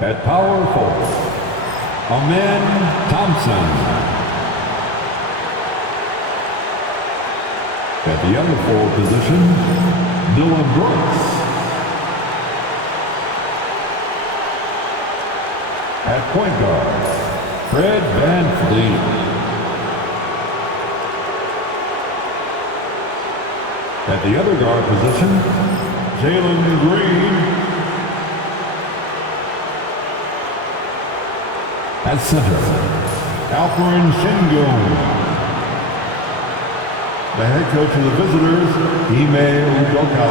At power forward, Amen Thompson. At the other forward position, Dylan Brooks. At point guard, Fred VanVleet. At the other guard position, Jalen Green. At center, Alperen Sengun. The head coach of the visitors, Ime Udoka.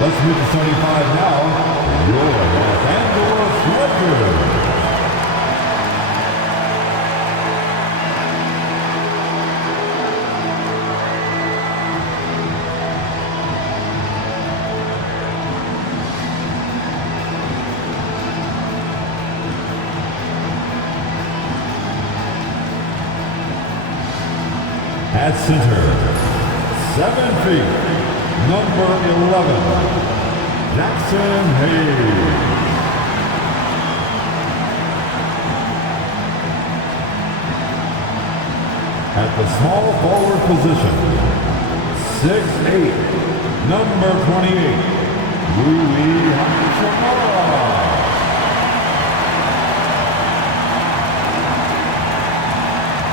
Let's move to 75 now. Your Los Angeles Lakers. At center, 7 feet, number 11, Jackson Hayes. At the small forward position, 6'8", number 28, Rui Hachimura.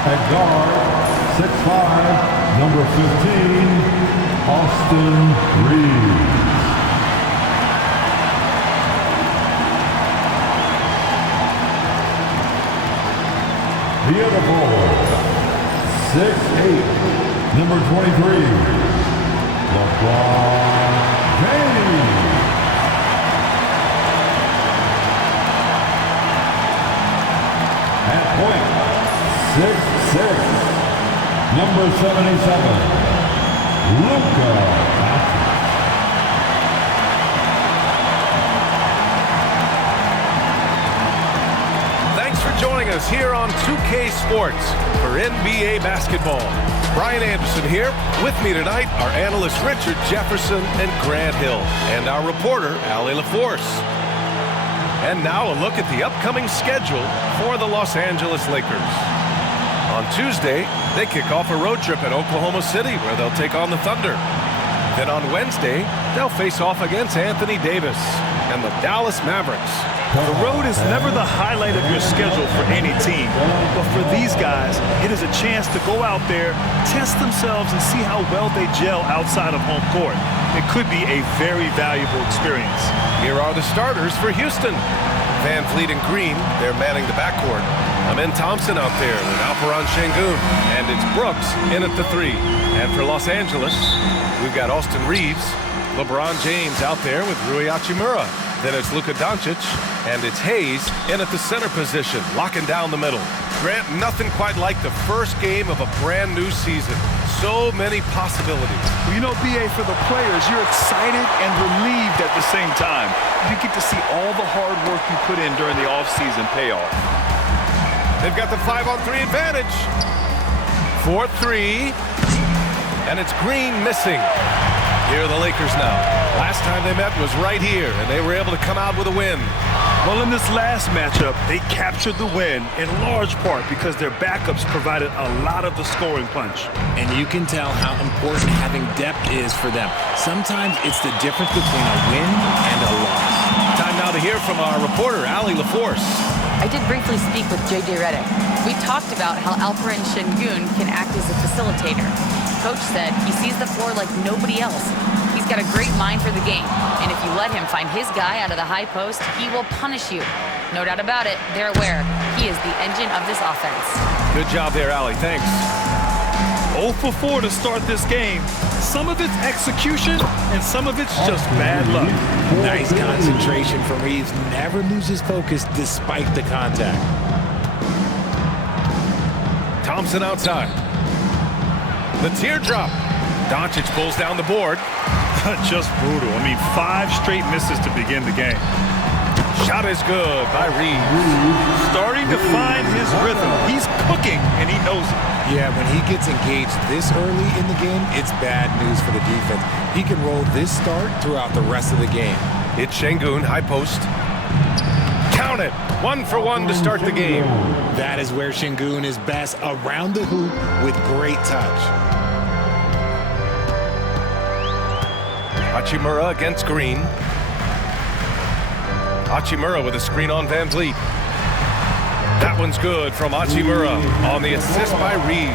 At guard, 6'5", number 15, Austin Reeves. The other forward, 6'8", number 23, LeBron James. At point, 6'6", number 77, Luka Doncic. Thanks for joining us here on 2K Sports for NBA basketball. Brian Anderson here. With me tonight are analysts Richard Jefferson and Grant Hill, and our reporter, Allie LaForce. And now a look at the upcoming schedule for the Los Angeles Lakers. On Tuesday, they kick off a road trip at Oklahoma City where they'll take on the Thunder. Then on Wednesday, they'll face off against Anthony Davis and the Dallas Mavericks. The road is never the highlight of your schedule for any team, but for these guys, it is a chance to go out there, test themselves, and see how well they gel outside of home court. It could be a very valuable experience. Here are the starters for Houston. VanVleet and Green, they're manning the backcourt. Amen Thompson out there with Alperen Sengun, and it's Brooks in at the 3. And for Los Angeles, we've got Austin Reeves, LeBron James out there with Rui Hachimura. Then it's Luka Doncic, and it's Hayes in at the center position, locking down the middle. Grant, nothing quite like the first game of a brand new season. So many possibilities. Well, you know, BA, for the players, you're excited and relieved at the same time. You get to see all the hard work you put in during the offseason pay off. They've got the 5-on-3 advantage. 4-3, and it's Green missing. Here are the Lakers now. Last time they met was right here, and they were able to come out with a win. Well, in this last matchup, they captured the win in large part because their backups provided a lot of the scoring punch. And you can tell how important having depth is for them. Sometimes it's the difference between a win and a loss. Time now to hear from our reporter, Allie LaForce. I did briefly speak with J.J. Redick. We talked about how Alperen Sengun can act as a facilitator. Coach said he sees the floor like nobody else. He's got a great mind for the game, and if you let him find his guy out of the high post, he will punish you. No doubt about it, they're aware he is the engine of this offense. Good job there, Allie. Thanks. 0 for 4 to start this game. Some of it's execution, and some of it's just bad luck. Nice concentration from Reeves. Never loses focus despite the contact. Thompson outside. The teardrop. Doncic pulls down the board. Just brutal. I mean, 5 straight misses to begin the game. Shot is good by Reeves. Starting to find his rhythm. He's cooking, and he knows it. Yeah, when he gets engaged this early in the game, it's bad news for the defense. He can roll this start throughout the rest of the game. It's Şengün, high post. Count it. 1 for 1 to start the game. That is where Şengün is best, around the hoop with great touch. Hachimura against Green. Hachimura with a screen on Van Vliet. That one's good from Hachimura on the assist by Reeves.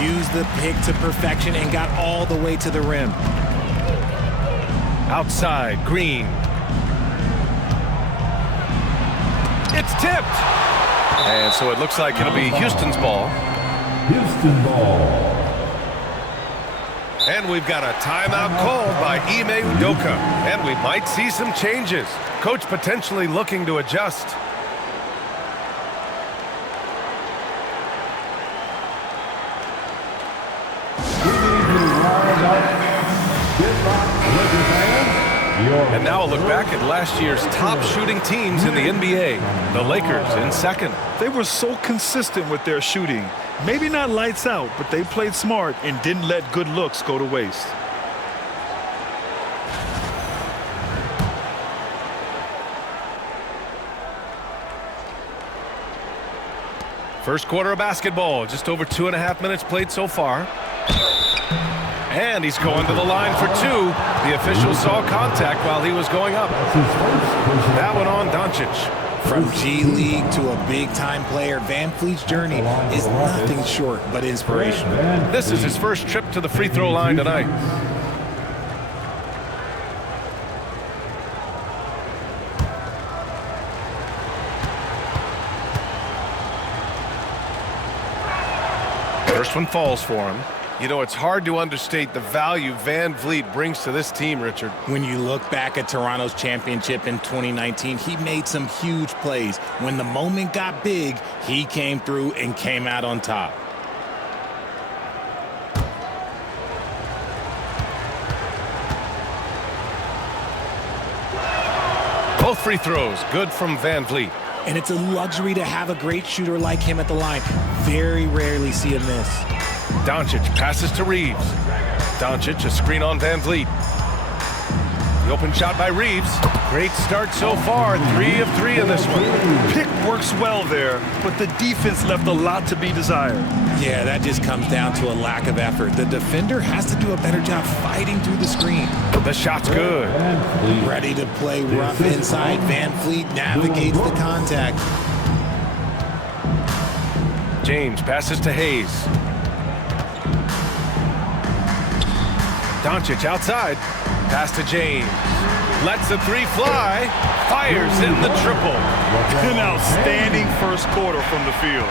Used the pick to perfection and got all the way to the rim. Outside, Green. It's tipped. And so it looks like it'll be Houston's ball. Houston ball. And we've got a timeout called by Ime Udoka. And we might see some changes. Coach potentially looking to adjust. And now a look back at last year's top shooting teams in the NBA. The Lakers in second. They were so consistent with their shooting. Maybe not lights out, but they played smart and didn't let good looks go to waste. First quarter of basketball, just over 2.5 minutes played so far. And he's going to the line for 2. The official saw contact while he was going up. That one on Doncic. From G League to a big-time player, Van Vliet's journey is nothing short but inspirational. This is his first trip to the free throw line tonight. First one falls for him. You know, it's hard to understate the value Van Vliet brings to this team, Richard. When you look back at Toronto's championship in 2019, he made some huge plays. When the moment got big, he came through and came out on top. Both free throws, good from Van Vliet. And it's a luxury to have a great shooter like him at the line. Very rarely see him miss. Doncic passes to Reeves. Doncic, a screen on Van Vliet. The open shot by Reeves. Great start so far. 3 of 3 in this one. Pick works well there, but the defense left a lot to be desired. Yeah, that just comes down to a lack of effort. The defender has to do a better job fighting through the screen. The shot's good. Ready to play rough inside. Van Vliet navigates the contact. James passes to Hayes. Doncic outside. Pass to James. Lets the 3 fly. Fires in the triple. An outstanding first quarter from the field.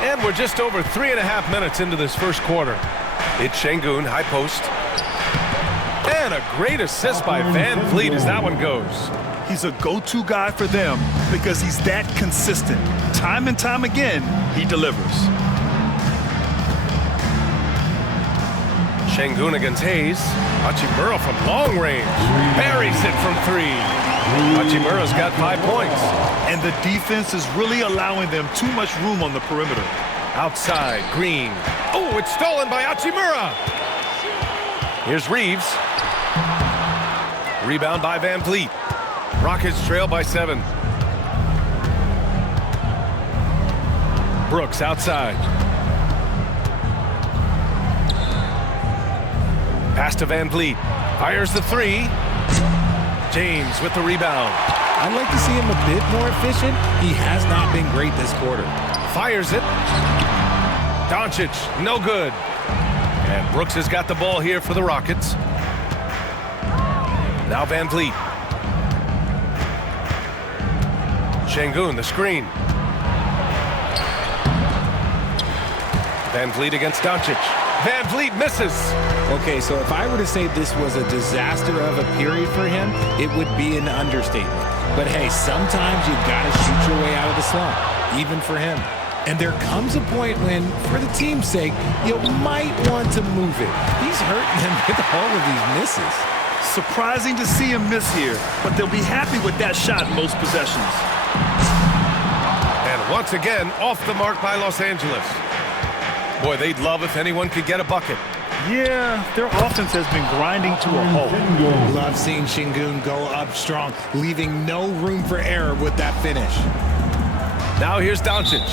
And we're just over 3.5 minutes into this first quarter. It's Şengün, high post. And a great assist by Van Vliet as that one goes. He's a go-to guy for them because he's that consistent. Time and time again, he delivers. Şengün against Hayes. Hachimura from long range. Buries it from 3. Hachimura's got 5 points. And the defense is really allowing them too much room on the perimeter. Outside, Green. Oh, it's stolen by Hachimura. Here's Reeves. Rebound by Van Vliet. Rockets trail by 7. Brooks outside. Pass to Van Vliet. Fires the 3. James with the rebound. I'd like to see him a bit more efficient. He has not been great this quarter. Fires it. Doncic, no good. And Brooks has got the ball here for the Rockets. Now Van Vliet. Şengün, the screen. Van Vliet against Doncic. Van Vliet misses. Okay, so if I were to say this was a disaster of a period for him, it would be an understatement. But hey, sometimes you gotta shoot your way out of the slump, even for him. And there comes a point when, for the team's sake, you might want to move it. He's hurting them with all of these misses. Surprising to see him miss here, but they'll be happy with that shot in most possessions. And Once again, off the mark by Los Angeles. Boy, they'd love if anyone could get a bucket. Yeah, their offense has been grinding to a halt. Love seeing Şengün go up strong, leaving no room for error with that finish. Now here's Doncic.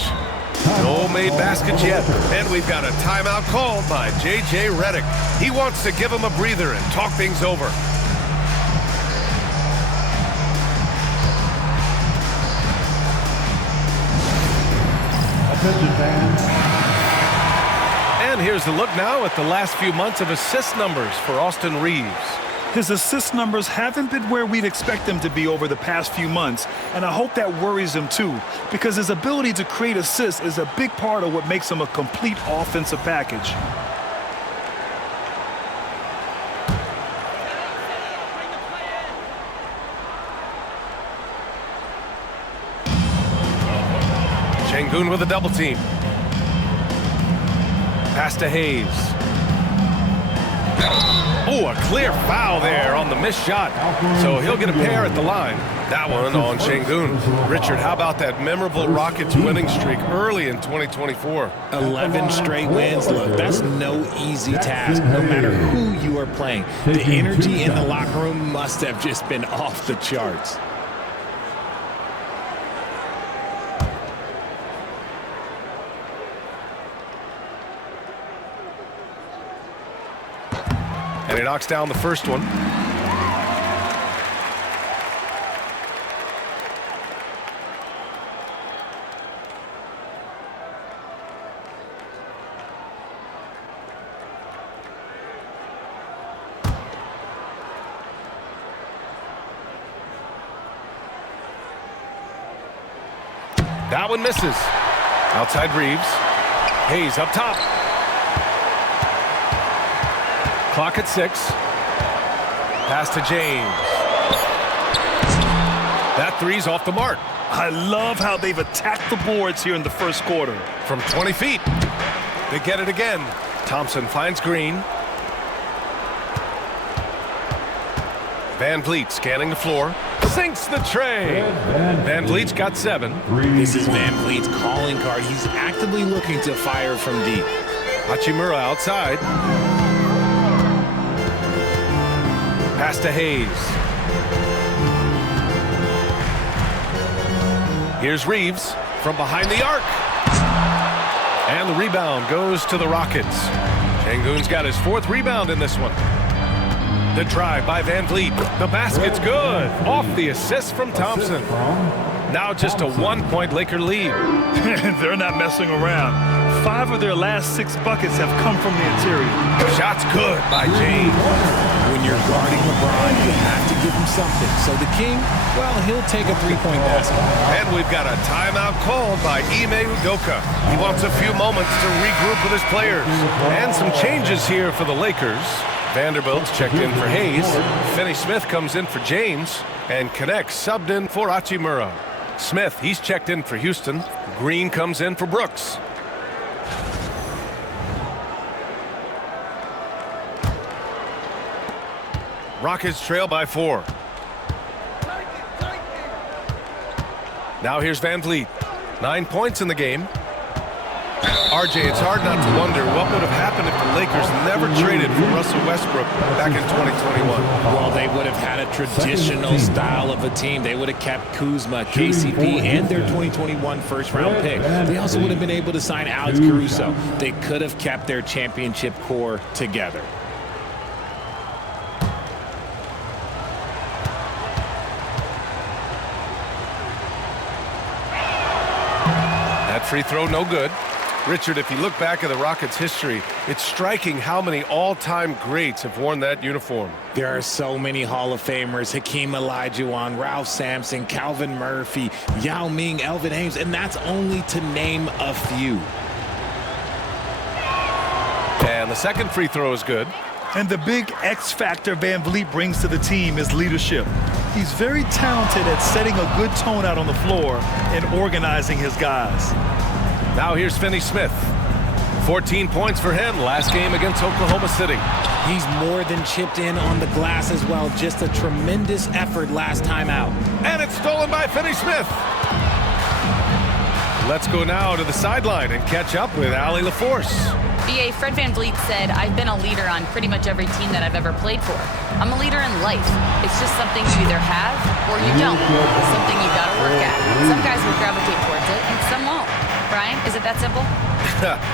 No made baskets yet, and we've got a timeout called by J.J. Redick. He wants to give him a breather and talk things over. Attention fans. And here's the look now at the last few months of assist numbers for Austin Reaves. His assist numbers haven't been where we'd expect them to be over the past few months, and I hope that worries him too, because his ability to create assists is a big part of what makes him a complete offensive package. Şengün with a double team. Pass to Hayes. Oh, a clear foul there on the missed shot. So he'll get a pair at the line. That one on Şengün. Richard, how about that memorable Rockets winning streak early in 2024? 11 straight wins. Look, that's no easy task, no matter who you are playing. The energy in the locker room must have just been off the charts. And he knocks down the first one. That one misses. Outside Reaves. Hayes up top. Clock at 6. Pass to James. That three's off the mark. I love how they've attacked the boards here in the first quarter. From 20 feet. They get it again. Thompson finds Green. Van Vliet scanning the floor. Sinks the tray. Van Vliet's got 7. This is Van Vliet's calling card. He's actively looking to fire from deep. Hachimura outside. Pass to Hayes. Here's Reaves from behind the arc. And the rebound goes to the Rockets. Şengün's got his 4th rebound in this one. The drive by Van Vliet. The basket's good. Off the assist from Thompson. Now just a 1-point Laker lead. They're not messing around. 5 of their last 6 buckets have come from the interior. Shot's good by James. When you're guarding LeBron, you have to give him something. So the King, well, he'll take a 3-point basket. And we've got a timeout called by Ime Udoka. He wants a few moments to regroup with his players. And some changes here for the Lakers. Vanderbilt's checked in for Hayes. Finney-Smith comes in for James. And connects subbed in for Hachimura. Smith, he's checked in for Houston. Green comes in for Brooks. Rockets trail by 4. Now here's Van Vliet. 9 points in the game. RJ, it's hard not to wonder what would have happened if the Lakers never traded for Russell Westbrook back in 2021. Well, they would have had a traditional style of a team. They would have kept Kuzma, KCP, and their 2021 first-round pick. They also would have been able to sign Alex Caruso. They could have kept their championship core together. That free throw, no good. Richard, if you look back at the Rockets' history, it's striking how many all-time greats have worn that uniform. There are so many Hall of Famers: Hakeem Olajuwon, Ralph Sampson, Calvin Murphy, Yao Ming, Elvin Hayes, and that's only to name a few. And the second free throw is good. And the big X factor Van Vliet brings to the team is leadership. He's very talented at setting a good tone out on the floor and organizing his guys. Now here's Finney-Smith. 14 points for him last game against Oklahoma City. He's more than chipped in on the glass as well. Just a tremendous effort last time out. And it's stolen by Finney-Smith. Let's go now to the sideline and catch up with Allie LaForce. BA, Fred VanVleet said, I've been a leader on pretty much every team that I've ever played for. I'm a leader in life. It's just something you either have or you don't. It's something you got to work at. Some guys will gravitate towards it and some won't. Brian, is it that simple?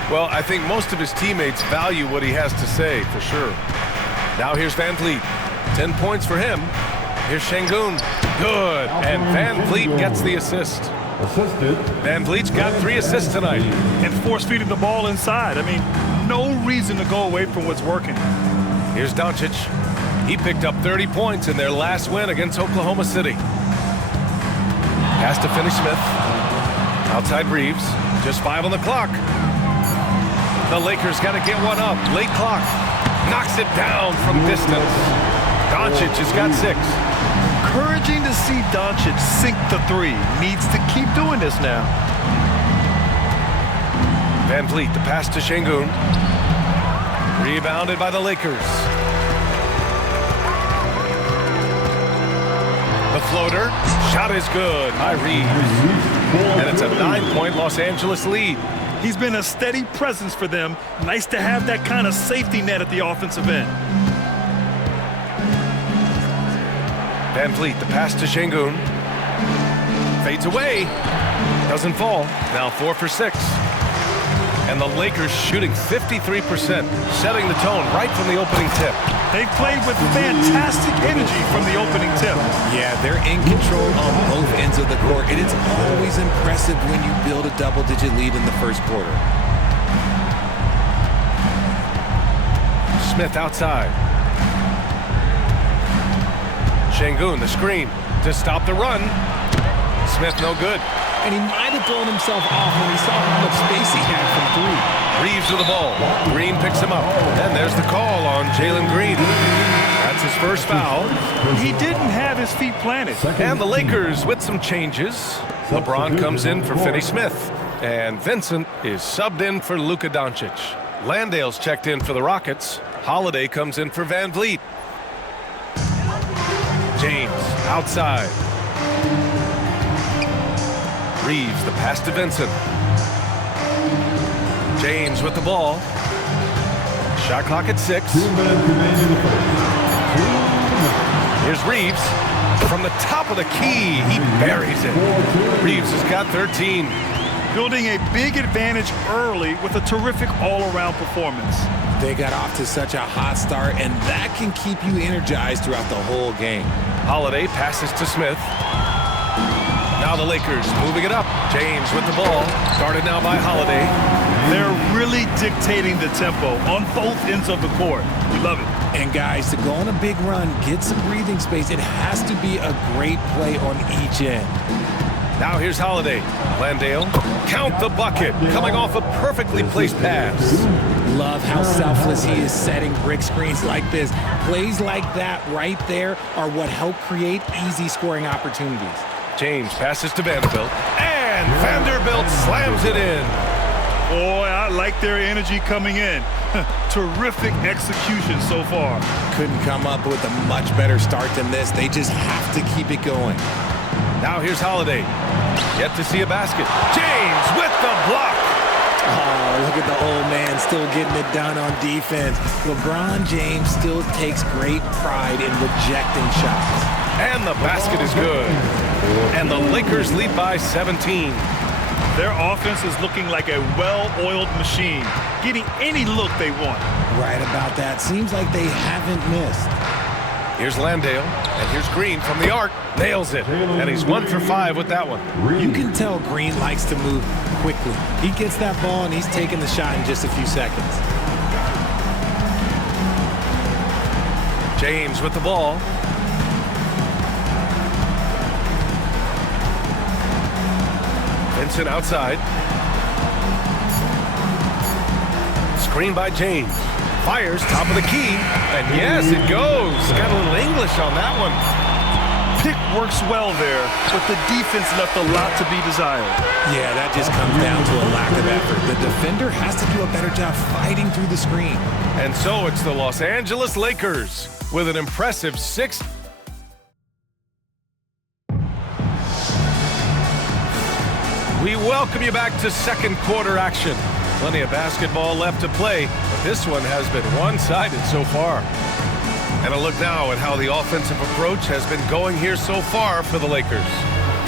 Well, I think most of his teammates value what he has to say, for sure. Now here's VanVleet. 10 points for him. Here's Şengün. Good. And VanVleet gets the assist. Assisted. VanVleet's got 3 assists tonight. And force-feeding the ball inside. I mean, no reason to go away from what's working. Here's Doncic. He picked up 30 points in their last win against Oklahoma City. Pass to Finney-Smith. Outside Reeves. Just 5 on the clock. The Lakers got to get one up. Late clock. Knocks it down from distance. Doncic has got 6. Encouraging to see Doncic sink the 3. Needs to keep doing this now. VanVleet, the pass to Şengün. Rebounded by the Lakers. The floater. Shot is good by Reeves. And it's a 9-point Los Angeles lead. He's been a steady presence for them. Nice to have that kind of safety net at the offensive end. VanVleet, the pass to Şengün. Fades away. Doesn't fall. Now 4 for 6. And the Lakers shooting 53%, setting the tone right from the opening tip. They've played with fantastic energy from the opening tip. Yeah, they're in control on both ends of the court. And it's always impressive when you build a double-digit lead in the first quarter. Smith outside. Şengün, the screen to stop the run. Smith no good. And he might have thrown himself off when he saw how much space he had from 3. Reeves with the ball. Green picks him up. And there's the call on Jalen Green. That's his first foul. He didn't have his feet planted. And the Lakers with some changes. LeBron comes in for Finney-Smith. And Vincent is subbed in for Luka Doncic. Landale's checked in for the Rockets. Holiday comes in for VanVleet. James outside. Reeves, the pass to Vincent. James with the ball. Shot clock at 6. Here's Reeves. From the top of the key, he buries it. Reeves has got 13. Building a big advantage early with a terrific all-around performance. They got off to such a hot start, and that can keep you energized throughout the whole game. Holiday passes to Smith. Now the Lakers moving it up. James with the ball. Guarded now by Holiday. They're really dictating the tempo on both ends of the court. We love it. And guys, to go on a big run, get some breathing space, it has to be a great play on each end. Now here's Holiday. Landale. Count the bucket. Coming off a perfectly placed pass. Love how selfless he is setting brick screens like this. Plays like that right there are what help create easy scoring opportunities. James passes to Vanderbilt. And Vanderbilt slams it in. Boy, I like their energy coming in. Terrific execution so far. Couldn't come up with a much better start than this. They just have to keep it going. Now here's Holiday. Yet to see a basket. James with the block. Oh, look at the old man still getting it done on defense. LeBron James still takes great pride in rejecting shots. And the basket is good. And the Lakers lead by 17. Their offense is looking like a well-oiled machine, getting any look they want. Right about that. Seems like they haven't missed. Here's Landale, and here's Green from the arc. Nails it, and he's 1 for 5 with that one. You can tell Green likes to move quickly. He gets that ball, and he's taking the shot in just a few seconds. James with the ball. Vincent outside. Screen by James. Fires, top of the key. And yes, it goes. Got a little English on that one. Pick works well there, but the defense left a lot to be desired. Yeah, that just comes down to a lack of effort. The defender has to do a better job fighting through the screen. And so it's the Los Angeles Lakers with an impressive 6. We welcome you back to second quarter action. Plenty of basketball left to play, but this one has been one-sided so far. And a look now at how the offensive approach has been going here so far for the Lakers.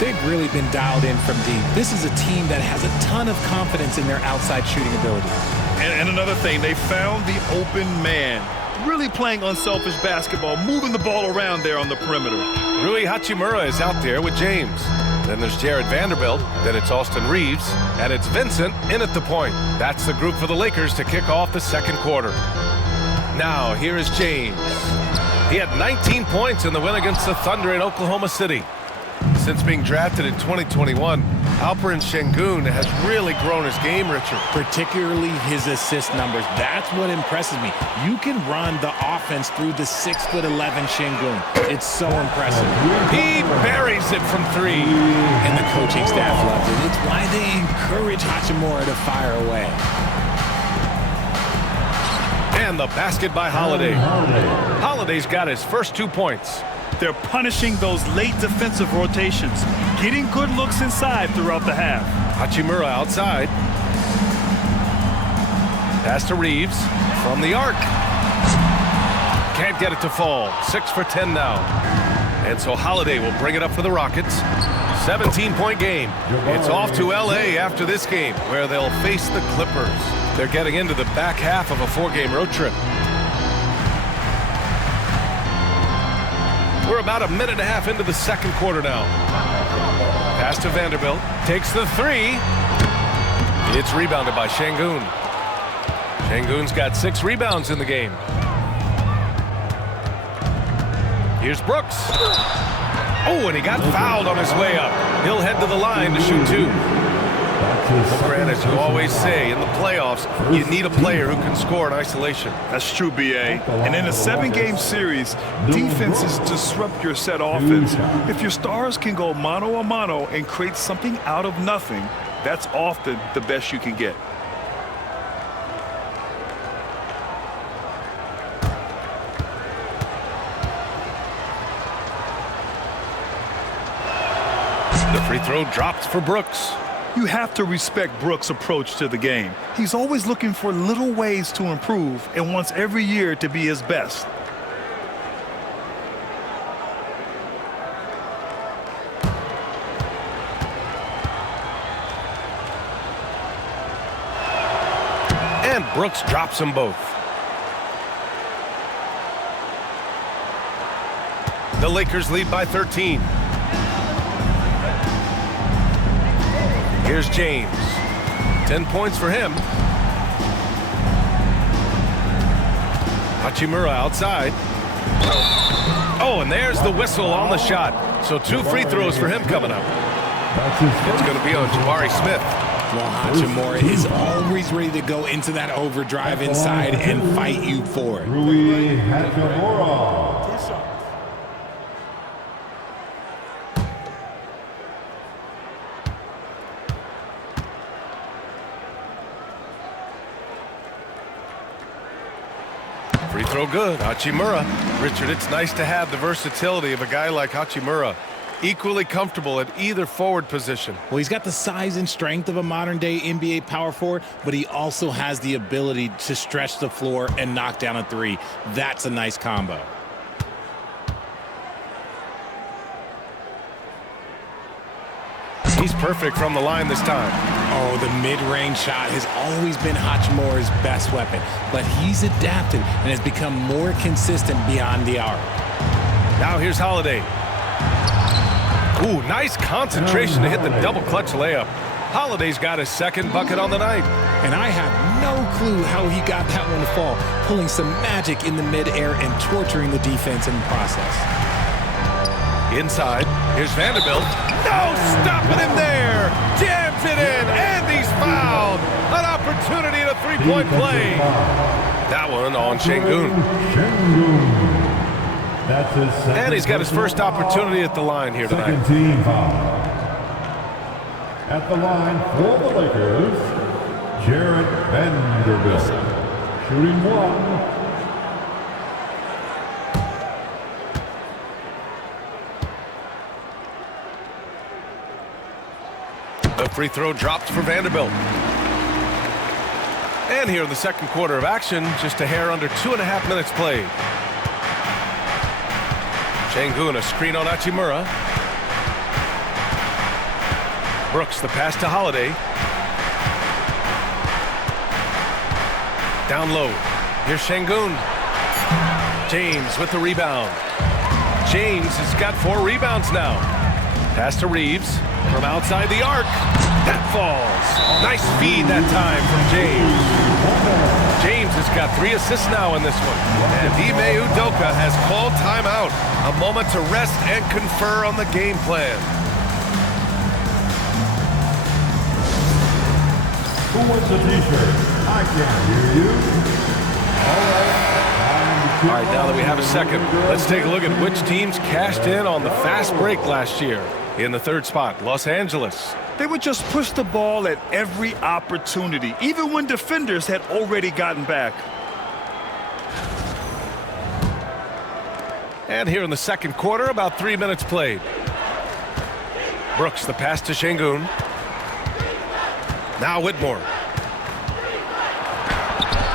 They've really been dialed in from deep. This is a team that has a ton of confidence in their outside shooting ability. And another thing, they found the open man. Really playing unselfish basketball, moving the ball around there on the perimeter. Rui Hachimura is out there with James. Then there's Jared Vanderbilt. Then it's Austin Reeves. And it's Vincent in at the point. That's the group for the Lakers to kick off the second quarter. Now, here is James. He had 19 points in the win against the Thunder in Oklahoma City. Since being drafted in 2021, Alperen Sengun has really grown his game, Richard. Particularly his assist numbers. That's what impresses me. You can run the offense through the 6'11" Sengun. It's so impressive. He buries it from three. And the coaching staff loves it. It's why they encourage Hachimura to fire away. And the basket by Holiday. Holiday's got his first 2 points. They're punishing those late defensive rotations, getting good looks inside throughout the half. Hachimura outside. Pass to Reeves from the arc. Can't get it to fall. 6 for 10 now. And so Holiday will bring it up for the Rockets. 17-point game. It's off to LA after this game, where they'll face the Clippers. They're getting into the back half of a 4-game road trip. We're about a minute and a half into the second quarter now. Pass to Vanderbilt. Takes the three. It's rebounded by Sengun. Sengun's got 6 rebounds in the game. Here's Brooks. Oh, and he got fouled on his way up. He'll head to the line to shoot 2. But Grant, as you always say, in the playoffs, you need a player who can score in isolation. That's true, B.A. And in a 7-game series, defenses disrupt your set offense. If your stars can go mano-a-mano and create something out of nothing, that's often the best you can get. The free throw drops for Brooks. You have to respect Brooks' approach to the game. He's always looking for little ways to improve and wants every year to be his best. And Brooks drops them both. The Lakers lead by 13. Here's James. 10 points for him. Hachimura outside. Oh, and there's the whistle on the shot. So 2 free throws for him coming up. It's going to be on Jabari Smith. Well, Hachimura is always ready to go into that overdrive inside and fight you for it. Rui Hachimura. Free throw good. Hachimura. Richard, it's nice to have the versatility of a guy like Hachimura. Equally comfortable at either forward position. Well, he's got the size and strength of a modern-day NBA power forward, but he also has the ability to stretch the floor and knock down a 3. That's a nice combo. He's perfect from the line this time. Oh, the mid-range shot has always been Hachimura's best weapon, but he's adapted and has become more consistent beyond the arc. Now here's Holiday. Ooh, nice concentration to hit the double clutch layup. Holiday's got his second bucket on the night. And I have no clue how he got that one to fall, pulling some magic in the mid-air and torturing the defense in the process. Inside, here's Vanderbilt. No stopping him there. Jams it in, and he's fouled. An opportunity at a 3-point play. That one on Sengun. That's his second. And he's got his first opportunity at the line here tonight. Second team foul. At the line for the Lakers, Jared Vanderbilt. Shooting 1. The free throw dropped for Vanderbilt. And here in the second quarter of action, just a hair under 2.5 minutes played. Şengün, a screen on Hachimura. Brooks, the pass to Holiday. Down low. Here's Şengün. James with the rebound. James has got 4 rebounds now. Pass to Reeves from outside the arc. That falls. Nice feed that time from James. James has got 3 assists now in this one. And Ime Udoka has called timeout. A moment to rest and confer on the game plan. Who wants a t-shirt? I can't hear you. All right, now that we have a second, let's take a look at which teams cashed in on the fast break last year. In the third spot, Los Angeles. They would just push the ball at every opportunity, even when defenders had already gotten back. And here in the second quarter, about 3 minutes played. Brooks, the pass to Şengün. Now Whitmore.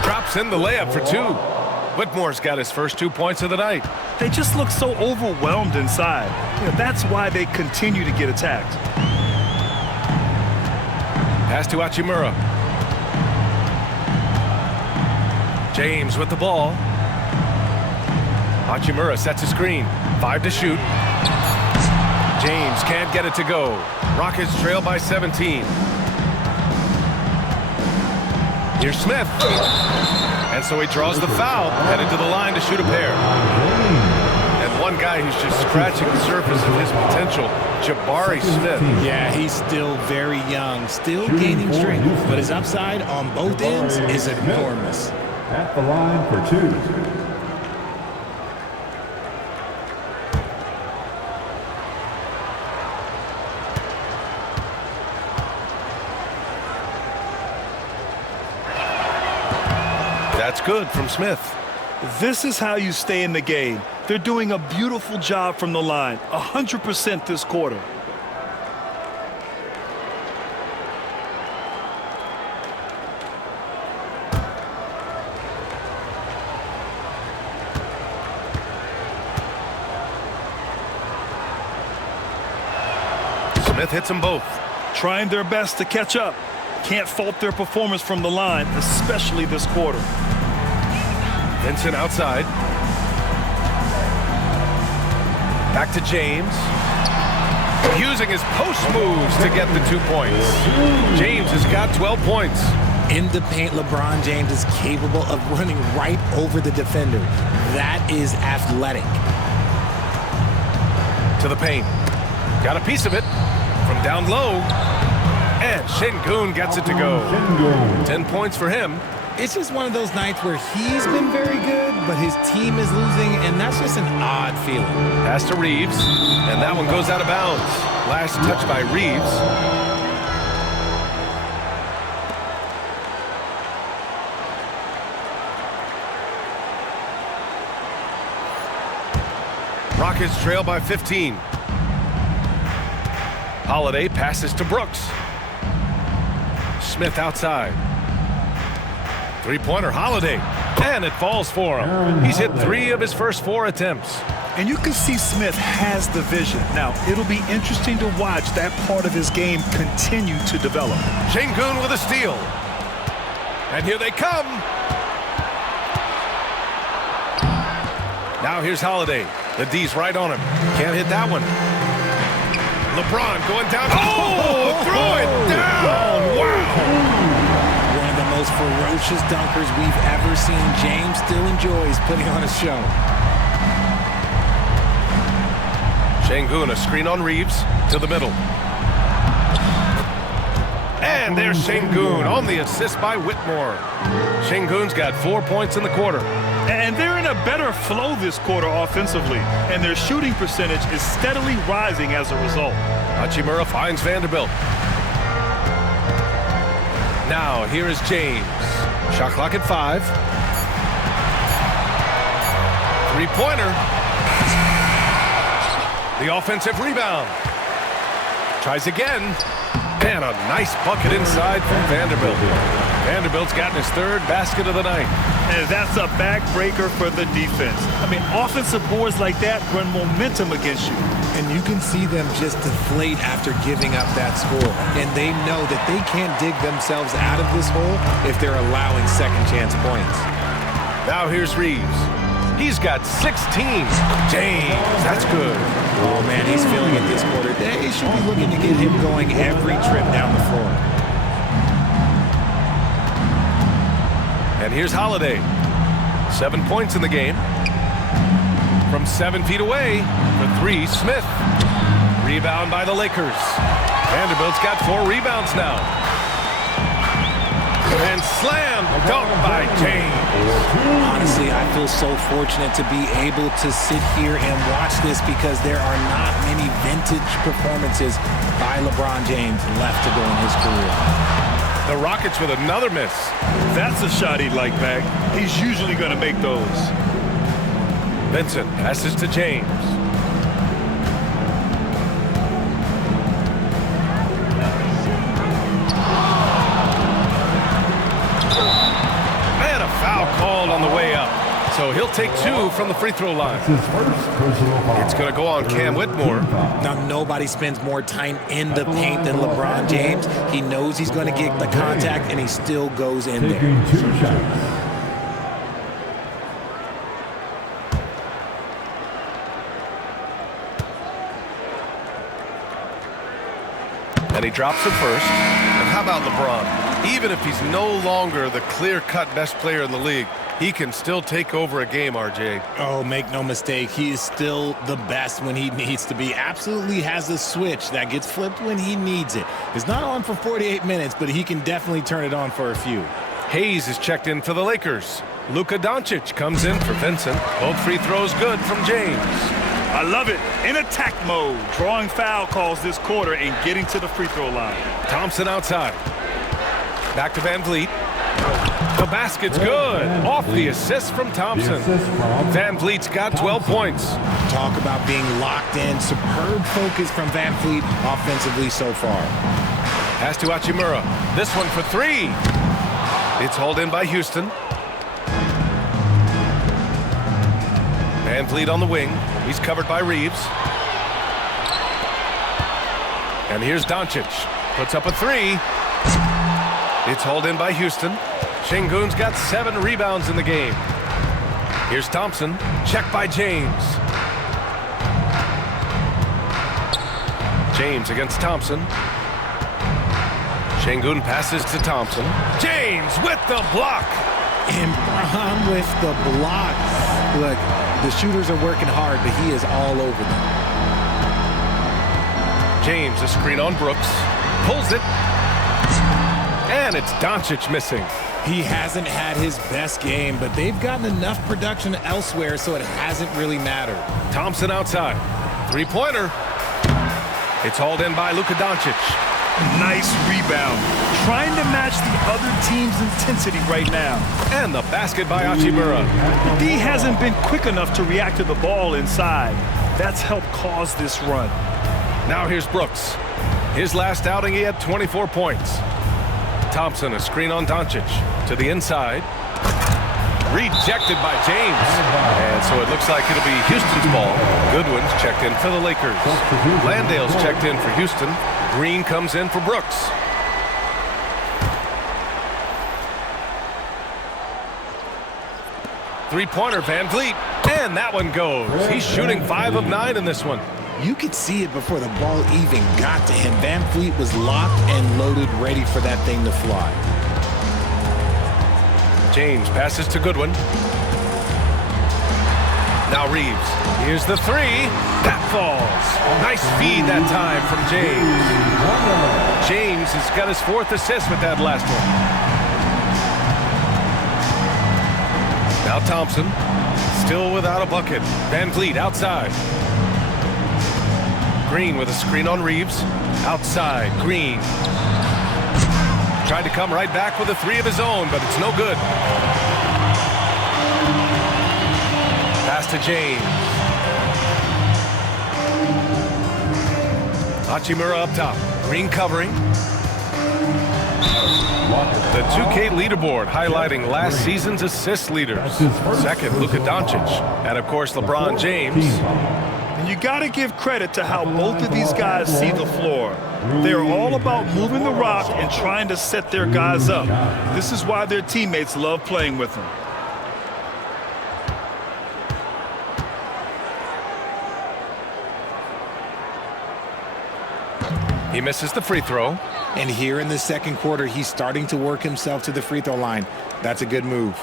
Drops in the layup for 2. Whitmore's got his first 2 points of the night. They just look so overwhelmed inside. That's why they continue to get attacked. Pass to Hachimura. James with the ball. Hachimura sets a screen. 5 to shoot. James can't get it to go. Rockets trail by 17. Here's Smith. And so he draws the foul, headed to the line to shoot a pair. And one guy who's just scratching the surface of his potential, Jabari Smith. Yeah, he's still very young, still gaining strength, but his upside on both ends is enormous. At the line for 2. That's good from Smith. This is how you stay in the game. They're doing a beautiful job from the line, 100% this quarter. Smith hits them both. Trying their best to catch up. Can't fault their performance from the line, especially this quarter. Vincent outside. Back to James. Using his post moves to get the 2 points. James has got 12 points. In the paint, LeBron James is capable of running right over the defender. That is athletic. To the paint. Got a piece of it from down low. And Şengün gets it to go. 10 points for him. It's just one of those nights where he's been very good, but his team is losing, and that's just an odd feeling. Pass to Reeves, and that one goes out of bounds. Last touch by Reeves. Rockets trail by 15. Holiday passes to Brooks. Smith outside. Three-pointer Holiday. And it falls for him. He's hit 3 of his first 4 attempts. And you can see Smith has the vision. Now, it'll be interesting to watch that part of his game continue to develop. Şengün with a steal. And here they come. Now here's Holiday. The D's right on him. Can't hit that one. LeBron going down. Oh, throw it down. Wow. One of the most ferocious dunkers we've ever seen. James still enjoys putting on a show. Şengün, a screen on Reeves to the middle. And there's Şengün on the assist by Whitmore. Şengün's got 4 points in the quarter. And they're in a better flow this quarter offensively, and their shooting percentage is steadily rising as a result. Hachimura finds Vanderbilt. Now here is James. Shot clock at 5. Three-pointer. The offensive rebound. Tries again. And a nice bucket inside from Vanderbilt. Vanderbilt's gotten his third basket of the night. And that's a backbreaker for the defense. I mean, offensive boards like that run momentum against you. And you can see them just deflate after giving up that score. And they know that they can't dig themselves out of this hole if they're allowing second chance points. Now here's Reeves. He's got 16. James, that's good. Oh, man, he's feeling it this quarter. They should be looking to get him going every trip down the floor. And here's Holiday. 7 points in the game. From 7 feet away, for 3, Smith. Rebound by the Lakers. Vanderbilt's got 4 rebounds now. And slam dunk by James. Honestly, I feel so fortunate to be able to sit here and watch this because there are not many vintage performances by LeBron James left to go in his career. The Rockets with another miss. That's a shot he'd like back. He's usually going to make those. Vincent passes to James. And a foul called on the way up. So he'll take 2 from the free throw line. It's going to go on Cam Whitmore. Now, nobody spends more time in the paint than LeBron James. He knows he's going to get the contact, and he still goes in there. Taking 2 shots. And he drops it first. And how about LeBron? Even if he's no longer the clear-cut best player in the league, he can still take over a game, RJ. Oh, make no mistake. He is still the best when he needs to be. Absolutely has a switch that gets flipped when he needs it. It's not on for 48 minutes, but he can definitely turn it on for a few. Hayes is checked in for the Lakers. Luka Doncic comes in for Vincent. Both free throws good from James. I love it. In attack mode, drawing foul calls this quarter and getting to the free throw line. Thompson outside. Back to Van Vliet. The basket's good. Off the assist from Thompson. Van Vliet's got 12 points. Talk about being locked in. Superb focus from Van Vliet offensively so far. Pass to Hachimura. This one for 3. It's hauled in by Houston. Van Vliet on the wing. He's covered by Reeves. And here's Doncic. Puts up a 3. It's hauled in by Houston. Şengün's got 7 rebounds in the game. Here's Thompson. Checked by James. James against Thompson. Şengün passes to Thompson. James with the block. And Braun with the block. Look, the shooters are working hard, but he is all over them. James, a screen on Brooks. Pulls it. And it's Doncic missing. He hasn't had his best game, but they've gotten enough production elsewhere, so it hasn't really mattered. Thompson outside. 3-pointer. It's hauled in by Luka Doncic. Nice rebound. Trying to match the other team's intensity right now. And the basket by Hachimura. The D hasn't been quick enough to react to the ball inside. That's helped cause this run. Now here's Brooks. His last outing, he had 24 points. Thompson, a screen on Doncic. To the inside. Rejected by James. And so it looks like it'll be Houston's ball. Goodwin's checked in for the Lakers. Landale's checked in for Houston. Green comes in for Brooks. Three-pointer, Van Vliet. And that one goes. He's shooting 5 of 9 in this one. You could see it before the ball even got to him. Van Vliet was locked and loaded, ready for that thing to fly. James passes to Goodwin. Now Reeves. Here's the 3. That falls. Nice feed that time from James. James has got his 4th assist with that last one. Now Thompson. Still without a bucket. Van Vliet outside. Green with a screen on Reeves. Outside, Green. Tried to come right back with a 3 of his own, but it's no good. Pass to James. Hachimura up top. Green covering. The 2K leaderboard highlighting last season's assist leaders. Second, Luka Doncic. And, of course, LeBron James. And you got to give credit to how both of these guys see the floor. They're all about moving the rock and trying to set their guys up. This is why their teammates love playing with them. He misses the free throw. And here in the second quarter, he's starting to work himself to the free throw line. That's a good move.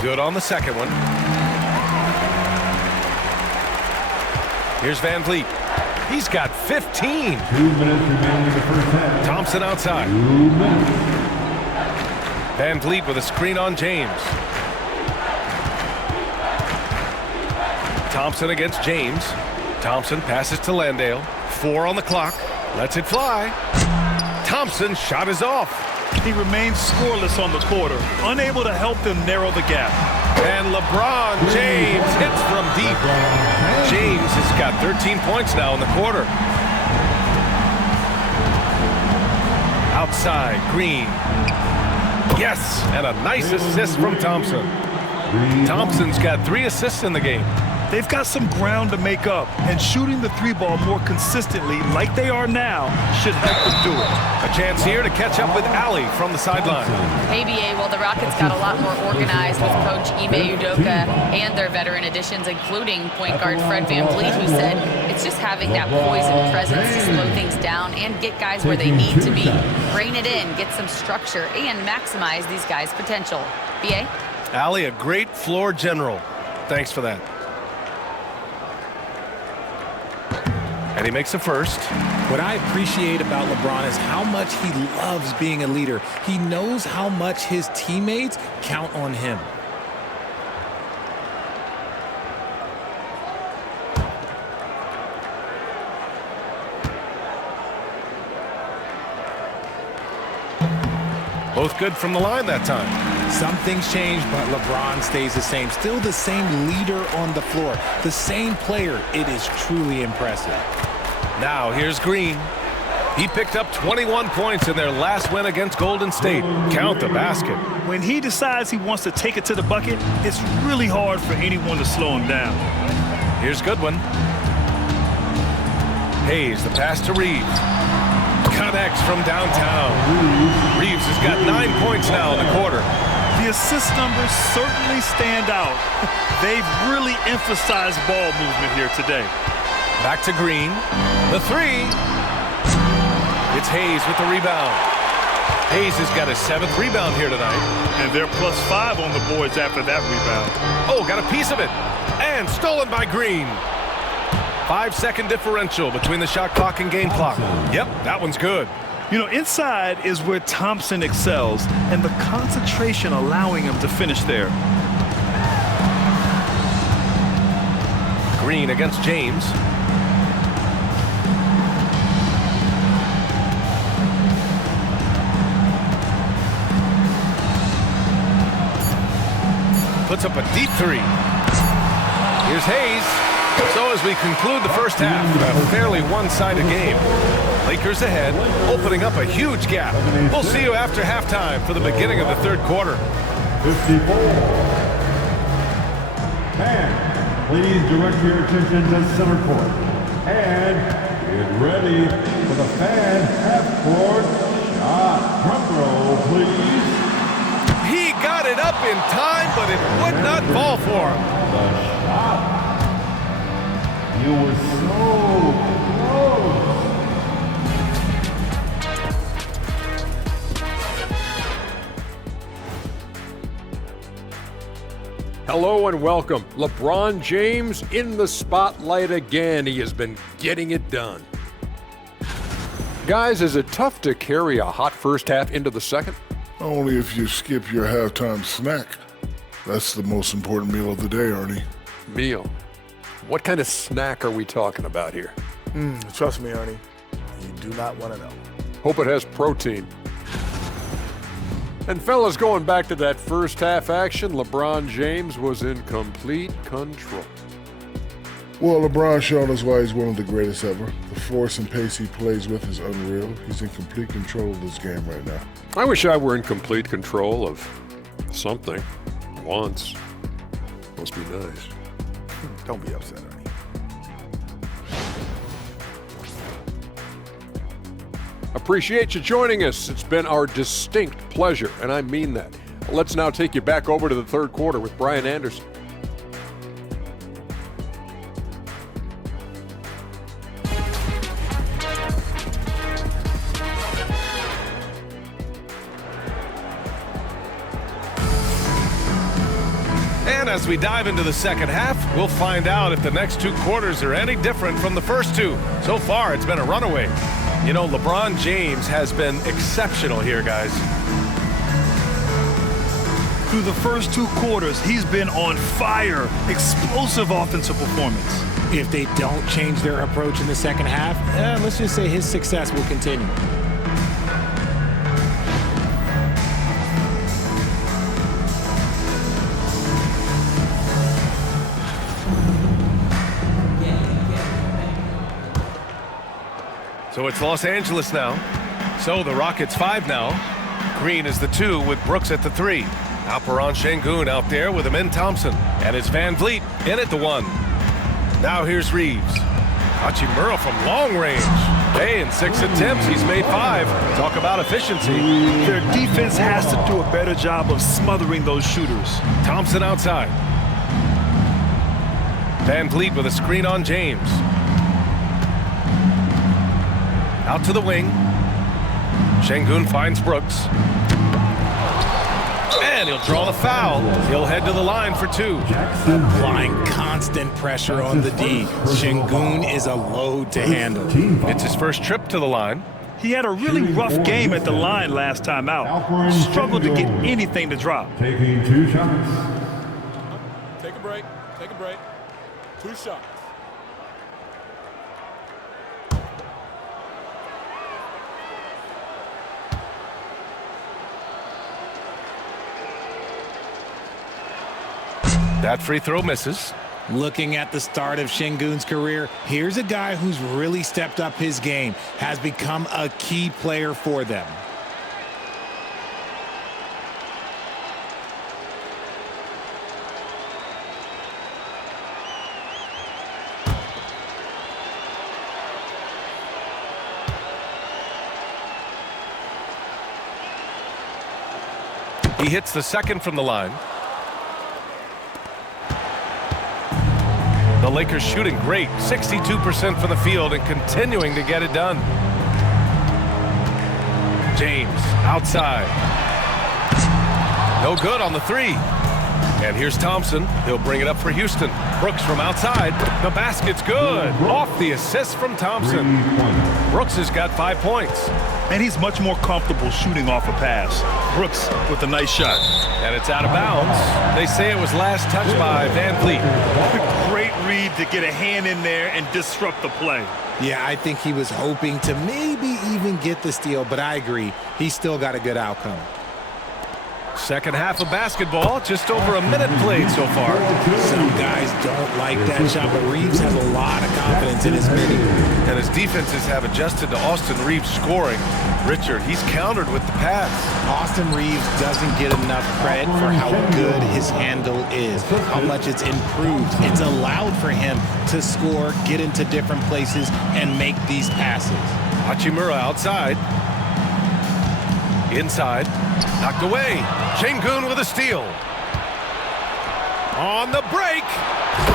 Good on the second one. Here's Van Vliet. He's got 15. 2 minutes remaining in the first half. Thompson outside. 2 minutes. Van Vliet with a screen on James. Thompson against James. Thompson passes to Landale. 4 on the clock. Lets it fly. Thompson's shot is off. He remains scoreless on the quarter, unable to help them narrow the gap. And LeBron James hits from deep. James has got 13 points now in the quarter. Outside, Green. Yes, and a nice assist from Thompson. Thompson's got 3 assists in the game. They've got some ground to make up, and shooting the 3-ball more consistently like they are now should help them do it. A chance here to catch up with Ali from the sideline. Hey, BA, well, the Rockets got a lot more organized with Coach Ime Udoka and their veteran additions, including point guard Fred VanVleet, who said it's just having that poise and presence to slow things down and get guys where they need to be. Rein it in, get some structure, and maximize these guys' potential. BA? Ali, a great floor general. Thanks for that. And he makes a first. What I appreciate about LeBron is how much he loves being a leader. He knows how much his teammates count on him. Both good from the line that time. Some things change, but LeBron stays the same. Still the same leader on the floor. The same player. It is truly impressive. Now here's Green. He picked up 21 points in their last win against Golden State. Count the basket. When he decides he wants to take it to the bucket, it's really hard for anyone to slow him down. Here's Goodwin. Hayes, the pass to Reeves. Connects from downtown. Reeves has got 9 points now in the quarter. The assist numbers certainly stand out. They've really emphasized ball movement here today. Back to Green. The 3. It's Hayes with the rebound. Hayes has got his 7th rebound here tonight. And they're +5 on the boards after that rebound. Oh, got a piece of it. And stolen by Green. 5-second differential between the shot clock and game clock. Yep, that one's good. You know, inside is where Thompson excels, and the concentration allowing him to finish there. Green against James. Puts up a deep 3. Here's Hayes. So as we conclude the first half, a fairly one-sided game. Lakers ahead, opening up a huge gap. We'll see you after halftime for the beginning of the third quarter. 54. And please direct your attention to center court. And get ready for the fan half-court shot. Drum roll, please. He got it up in time, but it would not fall for him. The shot. You were so close. Hello and welcome. LeBron James in the spotlight again. He has been getting it done. Guys, is it tough to carry a hot first half into the second? Only if you skip your halftime snack. That's the most important meal of the day, Arnie. Meal. What kind of snack are we talking about here? Trust me, Arnie. You do not want to know. Hope it has protein. And fellas, going back to that first half action, LeBron James was in complete control. Well, LeBron showed us why he's one of the greatest ever. The force and pace he plays with is unreal. He's in complete control of this game right now. I wish I were in complete control of something once. Must be nice. Don't be upset, Ernie. Appreciate you joining us. It's been our distinct pleasure, and I mean that. Let's now take you back over to the third quarter with Brian Anderson. And as we dive into the second half, we'll find out if the next two quarters are any different from the first two. So far, it's been a runaway. You know, LeBron James has been exceptional here, guys. Through the first two quarters, he's been on fire. Explosive offensive performance. If they don't change their approach in the second half, let's just say his success will continue. So it's Los Angeles now. So the Rockets 5 now. Green is the 2 with Brooks at the 3. Alperen Sengun out there with Amin Thompson. And it's Van Vliet in at the 1. Now here's Reeves. Hachimura from long range. Hey, in 6 attempts, he's made 5. Talk about efficiency. Their defense has to do a better job of smothering those shooters. Thompson outside. Van Vliet with a screen on James. Out to the wing. Sengun finds Brooks. And he'll draw the foul. He'll head to the line for 2. Applying constant pressure on the D. Sengun is a load to handle. It's his first trip to the line. He had a really rough game at the line last time out. Struggled to get anything to drop. Taking 2 shots. Take a break. Take a break. 2 shots. That free throw misses. Looking at the start of Sengun's career, here's a guy who's really stepped up his game, has become a key player for them. He hits the second from the line. The Lakers shooting great, 62% from the field and continuing to get it done. James outside. No good on the 3. And here's Thompson. He'll bring it up for Houston. Brooks from outside. The basket's good. Off the assist from Thompson. Brooks has got 5 points. And he's much more comfortable shooting off a pass. Brooks with a nice shot. And it's out of bounds. They say it was last touched by Van Vliet. Great read to get a hand in there and disrupt the play. Yeah, I think he was hoping to maybe even get the steal, but I agree. He's still got a good outcome. Second half of basketball, just over a minute played so far. Some guys don't like that shot, but Reeves has a lot of confidence in his midi. And his defenses have adjusted to Austin Reeves scoring. Richard, he's countered with the pass. Austin Reeves doesn't get enough credit for how good his handle is, how much it's improved. It's allowed for him to score, get into different places, and make these passes. Hachimura outside. Inside. Knocked away. Sengun with a steal. On the break.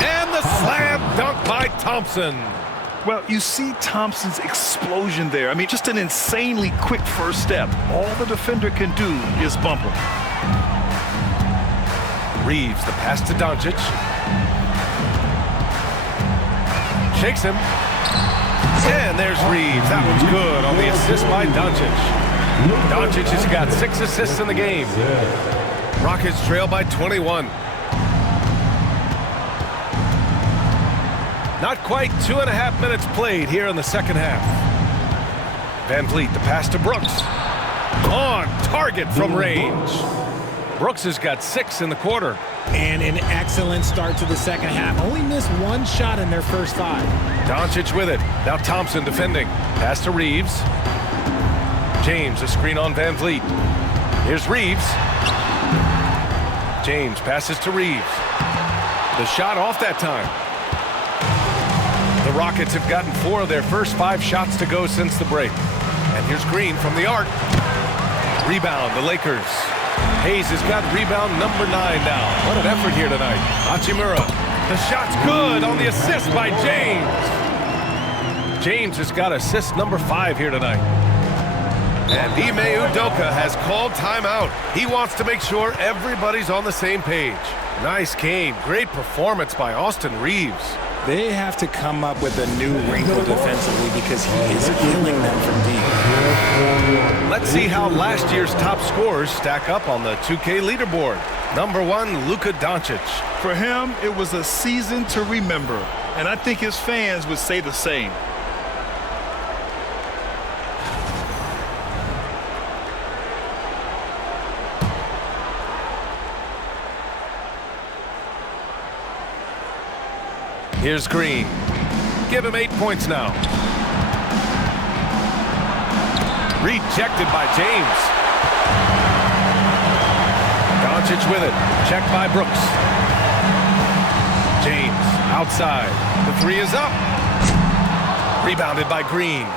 And the slam dunk by Thompson. Well, you see Thompson's explosion there. I mean, just an insanely quick first step. All the defender can do is bump him. Reeves, the pass to Doncic. Shakes him. And there's Reeves. That one's good on the assist by Doncic. Doncic has got 6 assists in the game. Rockets trail by 21. Not quite 2.5 minutes played here in the second half. Van Vliet, the pass to Brooks. On target from range. Brooks has got 6 in the quarter. And an excellent start to the second half. Only missed 1 shot in their first 5. Doncic with it. Now Thompson defending. Pass to Reeves. James, a screen on Van Vliet. Here's Reeves. James passes to Reeves. The shot off that time. The Rockets have gotten 4 of their first 5 shots to go since the break. And here's Green from the arc. Rebound, the Lakers. Hayes has got rebound number 9 now. What an effort here tonight. Hachimura. The shot's good on the assist by James. James has got assist number 5 here tonight. And Ime Udoka has called timeout. He wants to make sure everybody's on the same page. Nice game. Great performance by Austin Reeves. They have to come up with a new wrinkle defensively because he is killing them from deep. Let's see how last year's top scorers stack up on the 2K leaderboard. Number 1, Luka Doncic. For him, it was a season to remember, and I think his fans would say the same. Here's Green. Give him 8 points now. Rejected by James. Doncic with it. Checked by Brooks. James outside. The 3 is up. Rebounded by Green.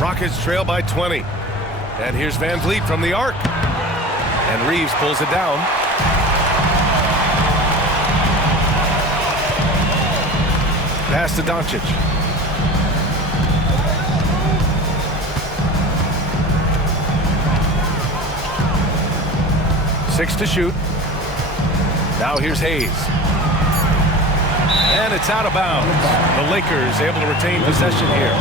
Rockets trail by 20. And here's Van Vliet from the arc. And Reeves pulls it down. Pass to Doncic. Six to shoot. Now here's Hayes. And it's out of bounds. The Lakers able to retain possession here.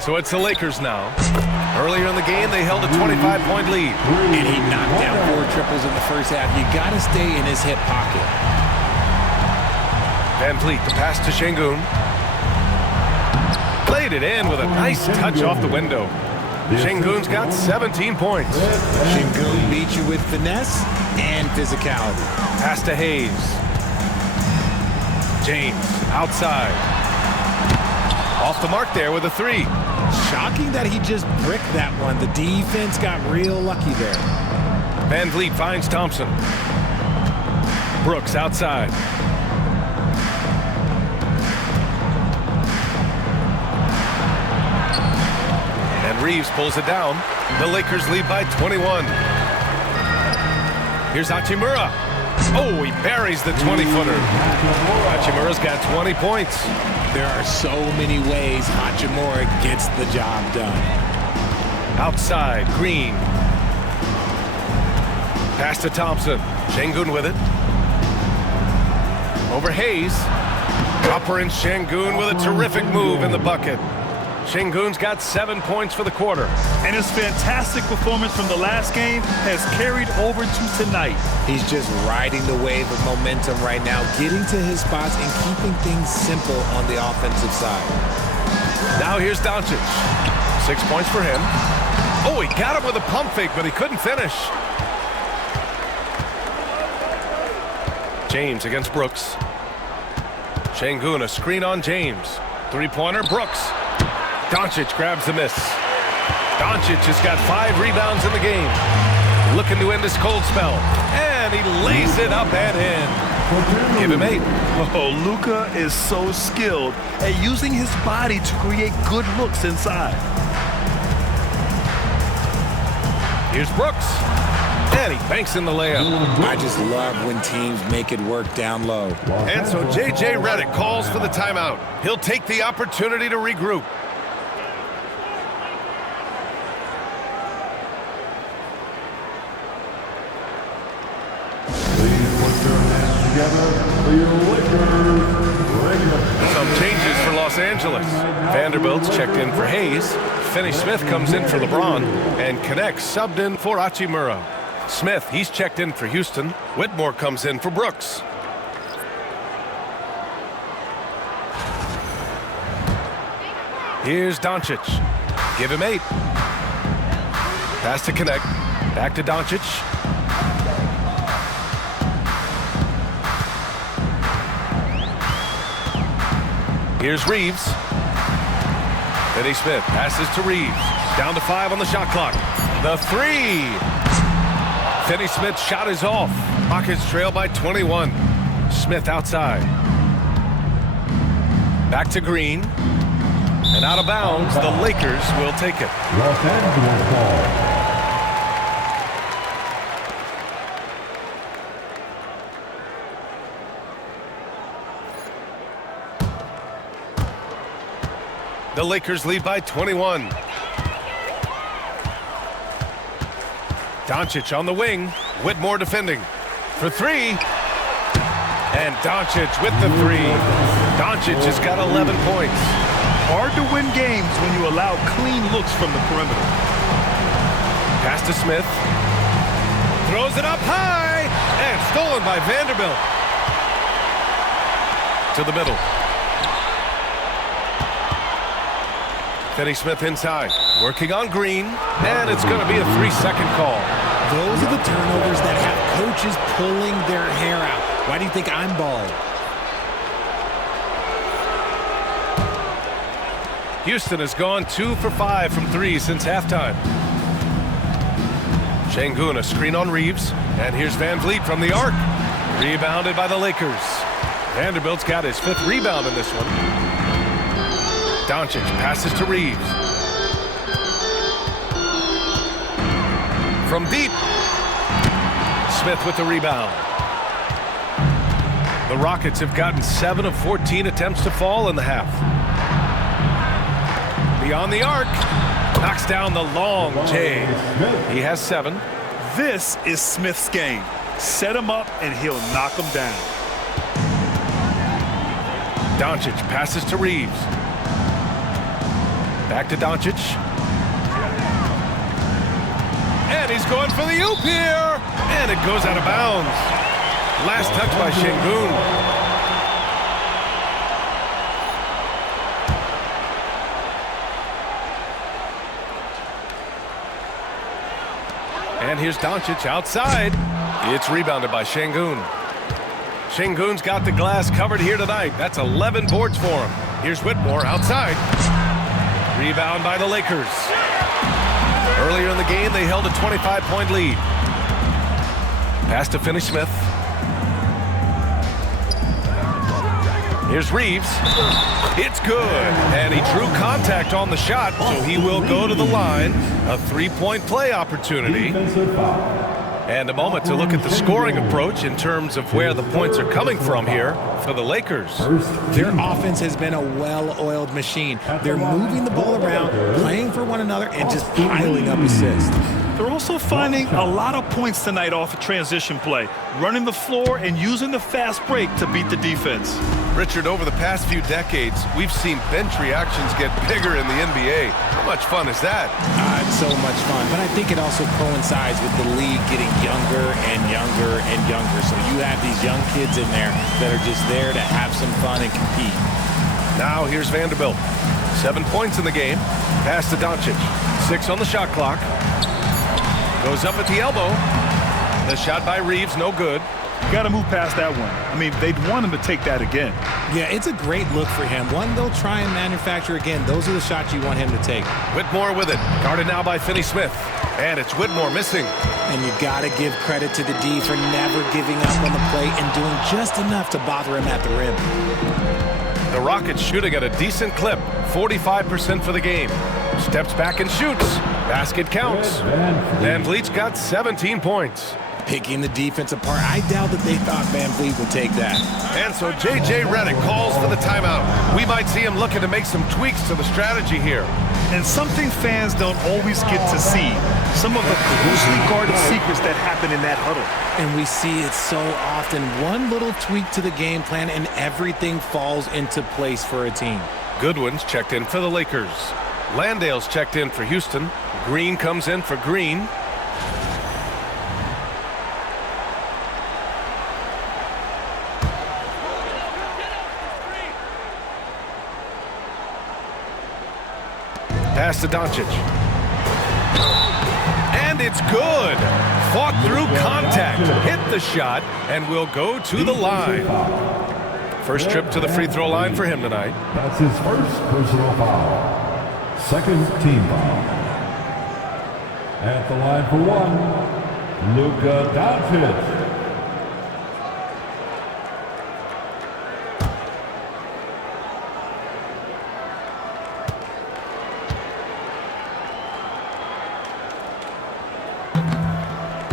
So it's the Lakers now. Earlier in the game, they held a 25-point lead. And he knocked down 4 triples in the first half. You got to stay in his hip pocket. Van Vliet, the pass to Şengün. Played it in with a nice touch off the window. Şengün's got 17 points. Şengün beat you with finesse and physicality. Pass to Hayes. James outside. Off the mark there with a 3. Shocking that he just bricked that one. The defense got real lucky there. Van Vliet finds Thompson. Brooks outside. And Reeves pulls it down. The Lakers lead by 21. Here's Hachimura. Oh, he buries the 20-footer. Hachimura's got 20 points. There are so many ways Hachimura gets the job done. Outside, Green. Pass to Thompson. Şengün with it. Over Hayes. Copper and Şengün with a terrific move in the bucket. Şengün's got 7 points for the quarter. And his fantastic performance from the last game has carried over to tonight. He's just riding the wave of momentum right now, getting to his spots and keeping things simple on the offensive side. Now here's Doncic. 6 points for him. Oh, he got him with a pump fake, but he couldn't finish. James against Brooks. Şengün, a screen on James. 3-pointer, Brooks. Doncic grabs the miss. Doncic has got 5 rebounds in the game. Looking to end his cold spell. And he lays it up and in. Give him 8. Oh, Luka is so skilled at using his body to create good looks inside. Here's Brooks. And he banks in the layup. I just love when teams make it work down low. And so J.J. Redick calls for the timeout. He'll take the opportunity to regroup. Some changes for Los Angeles. Vanderbilt's checked in for Hayes. Finney Smith comes in for LeBron and connects, subbed in for Hachimura. Smith, he's checked in for Houston. Whitmore comes in for Brooks. Here's Doncic. Give him 8. Pass to connect. Back to Doncic. Here's Reeves. Finney Smith passes to Reeves. Down to 5 on the shot clock. The 3. Finney Smith's shot is off. Rockets trail by 21. Smith outside. Back to Green. And out of bounds, the Lakers will take it. Los Angeles ball. The Lakers lead by 21. Doncic on the wing. Whitmore defending. For 3. And Doncic with the 3. Doncic has got 11 points. Hard to win games when you allow clean looks from the perimeter. Pass to Smith. Throws it up high. And stolen by Vanderbilt. To the middle. Finney Smith inside. Working on Green. And it's going to be a 3-second call. Those are the turnovers that have coaches pulling their hair out. Why do you think I'm bald? Houston has gone 2 for 5 from 3 since halftime. Şengün, a screen on Reeves. And here's Van Vliet from the arc. Rebounded by the Lakers. Vanderbilt's got his 5th rebound in this one. Doncic passes to Reeves. From deep. Smith with the rebound. The Rockets have gotten 7 of 14 attempts to fall in the half. Beyond the arc. Knocks down the long J. He has 7. This is Smith's game. Set him up and he'll knock him down. Doncic passes to Reeves. Back to Doncic. And he's going for the oop here. And it goes out of bounds. Last touch by Şengün. And here's Doncic outside. It's rebounded by Şengün. Şengün's got the glass covered here tonight. That's 11 boards for him. Here's Whitmore outside. Rebound by the Lakers. Earlier in the game, they held a 25-point lead. Pass to Finney Smith. Here's Reeves. It's good. And he drew contact on the shot, so he will go to the line. A 3-point play opportunity. And a moment to look at the scoring approach in terms of where the points are coming from here for the Lakers. Their offense has been a well-oiled machine. They're moving the ball around, playing for one another, and just piling up assists. They're also finding a lot of points tonight off of transition play, running the floor and using the fast break to beat the defense. Richard, over the past few decades, we've seen bench reactions get bigger in the NBA. How much fun is that? It's so much fun, but I think it also coincides with the league getting younger and younger and younger. So you have these young kids in there that are just there to have some fun and compete. Now here's Vanderbilt. 7 points in the game. Pass to Doncic. 6 on the shot clock. Goes up at the elbow. The shot by Reeves, no good. Got to move past that one. I mean, they'd want him to take that again. Yeah, it's a great look for him. One they'll try and manufacture again. Those are the shots you want him to take. Whitmore with it. Guarded now by Finney Smith. And it's Whitmore missing. And you got to give credit to the D for never giving up on the plate and doing just enough to bother him at the rim. The Rockets shooting at a decent clip. 45% for the game. Steps back and shoots. Basket counts. Van Vliet's got 17 points. Picking the defense apart. I doubt that they thought Van Vliet would take that. And so J.J. Redick calls for the timeout. We might see him looking to make some tweaks to the strategy here. And something fans don't always get to see. Some of the closely guarded secrets that happen in that huddle. And we see it so often. One little tweak to the game plan and everything falls into place for a team. Goodwin's checked in for the Lakers. Landale's checked in for Houston. Green comes in for Green. Pass to Doncic. And it's good. Fought through contact, hit the shot, and will go to the line. First trip to the free throw line for him tonight. That's his first personal foul. Second team foul. At the line for one, Luka Doncic.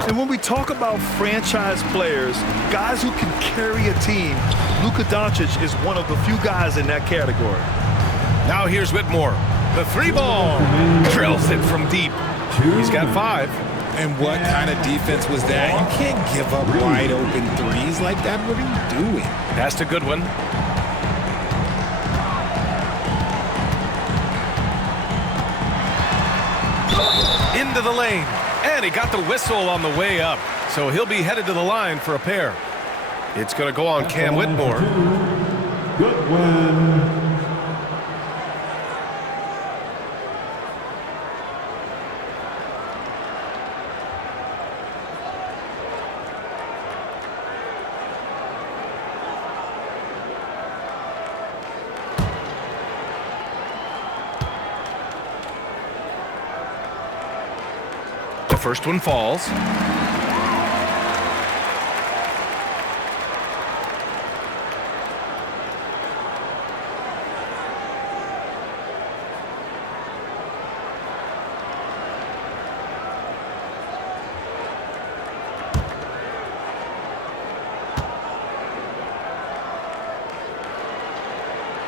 And when we talk about franchise players, guys who can carry a team, Luka Doncic is one of the few guys in that category. Now here's Whitmore. The three ball. Drills it from deep. He's got 5. And what kind of defense was that? You can't give up wide open threes like that. What are you doing? Pass to Goodwin. Into the lane. And he got the whistle on the way up. So he'll be headed to the line for a pair. It's going to go on Cam Whitmore. Goodwin. The first one falls.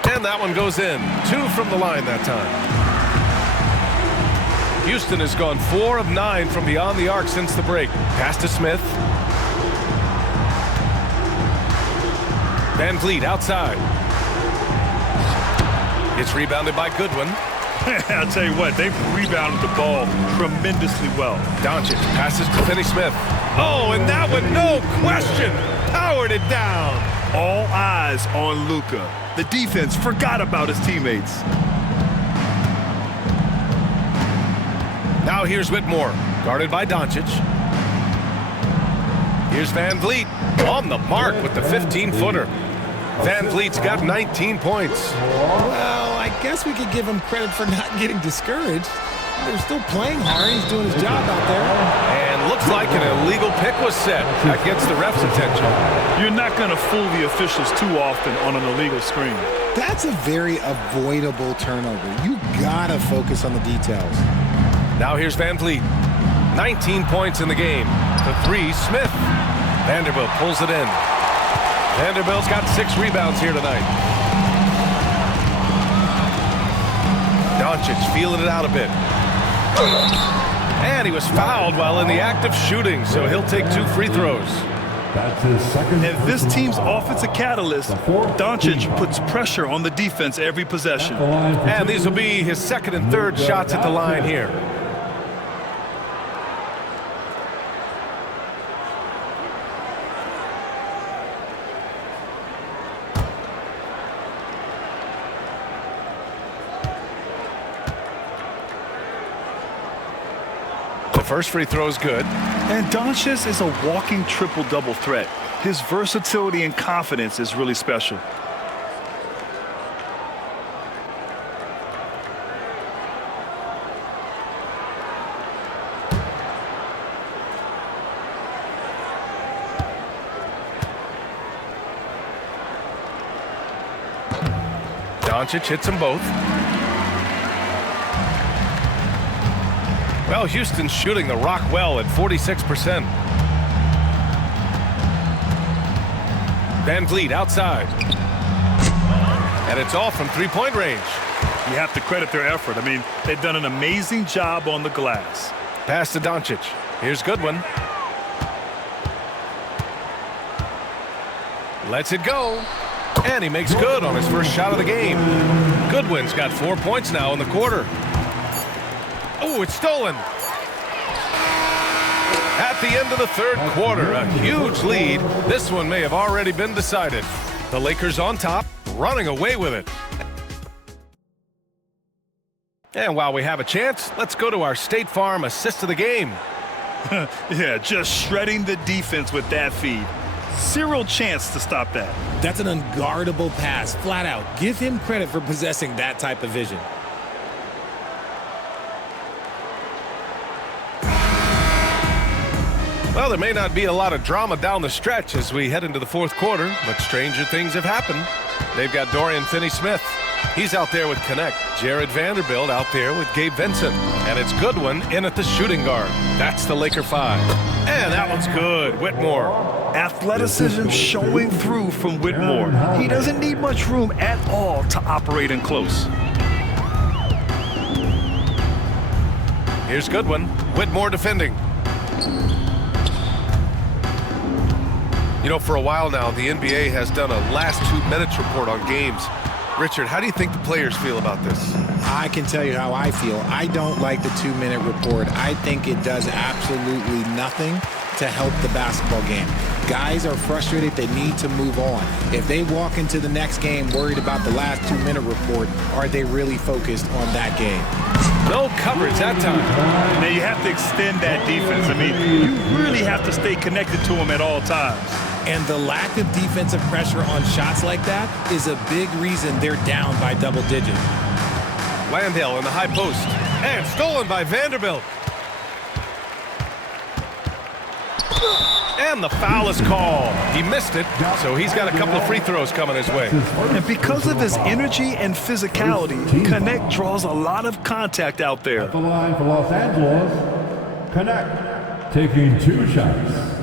And that one goes in. 2 from the line that time. Houston has gone 4 of 9 from beyond the arc since the break. Pass to Smith. Van Vliet outside. It's rebounded by Goodwin. I'll tell you what, they've rebounded the ball tremendously well. Doncic passes to Finney-Smith. Oh, and that one, no question, powered it down. All eyes on Luka. The defense forgot about his teammates. Now here's Whitmore, guarded by Doncic. Here's Van Vliet on the mark with the 15-footer. Van Vliet's got 19 points. Well, I guess we could give him credit for not getting discouraged. They're still playing hard. He's doing his job out there. And looks like an illegal pick was set. That gets the ref's attention. You're not going to fool the officials too often on an illegal screen. That's a very avoidable turnover. You gotta focus on the details. Now here's Van Vliet. 19 points in the game. The 3, Smith. Vanderbilt pulls it in. Vanderbilt's got 6 rebounds here tonight. Doncic feeling it out a bit. And he was fouled while in the act of shooting, so he'll take 2 free throws. That's his second. And this team's offensive catalyst, Doncic puts pressure on the defense every possession. And these will be his second and third shots at the line here. First free throw is good. And Doncic is a walking triple-double threat. His versatility and confidence is really special. Doncic hits them both. Well, Houston's shooting the rock well at 46%. Van Vliet outside. And it's all from three-point range. You have to credit their effort. I mean, they've done an amazing job on the glass. Pass to Doncic. Here's Goodwin. Lets it go. And he makes good on his first shot of the game. Goodwin's got 4 points now in the quarter. Oh, it's stolen. At the end of the third quarter, a huge lead. This one may have already been decided. The Lakers on top, running away with it. And while we have a chance, let's go to our State Farm assist of the game. Yeah, just shredding the defense with that feed. Zero chance to stop that. That's an unguardable pass, flat out. Give him credit for possessing that type of vision. Well, there may not be a lot of drama down the stretch as we head into the fourth quarter, but stranger things have happened. They've got Dorian Finney-Smith. He's out there with Connect. Jared Vanderbilt out there with Gabe Vincent. And it's Goodwin in at the shooting guard. That's the Laker 5. And that one's good. Whitmore. Athleticism showing through from Whitmore. He doesn't need much room at all to operate in close. Here's Goodwin. Whitmore defending. You know, for a while now, the NBA has done a last 2 minutes report on games. Richard, how do you think the players feel about this? I can tell you how I feel. I don't like the 2-minute report. I think it does absolutely nothing to help the basketball game. Guys are frustrated. They need to move on. If they walk into the next game worried about the last 2-minute report, are they really focused on that game? No coverage that time. Now you have to extend that defense. I mean, you really have to stay connected to him at all times. And the lack of defensive pressure on shots like that is a big reason they're down by double digits. Landale in the high post. And stolen by Vanderbilt. And the foul is called. He missed it, so he's got a couple of free throws coming his way. And because of his energy and physicality, Connect draws a lot of contact out there. At the line for Los Angeles, Connect, taking 2 shots.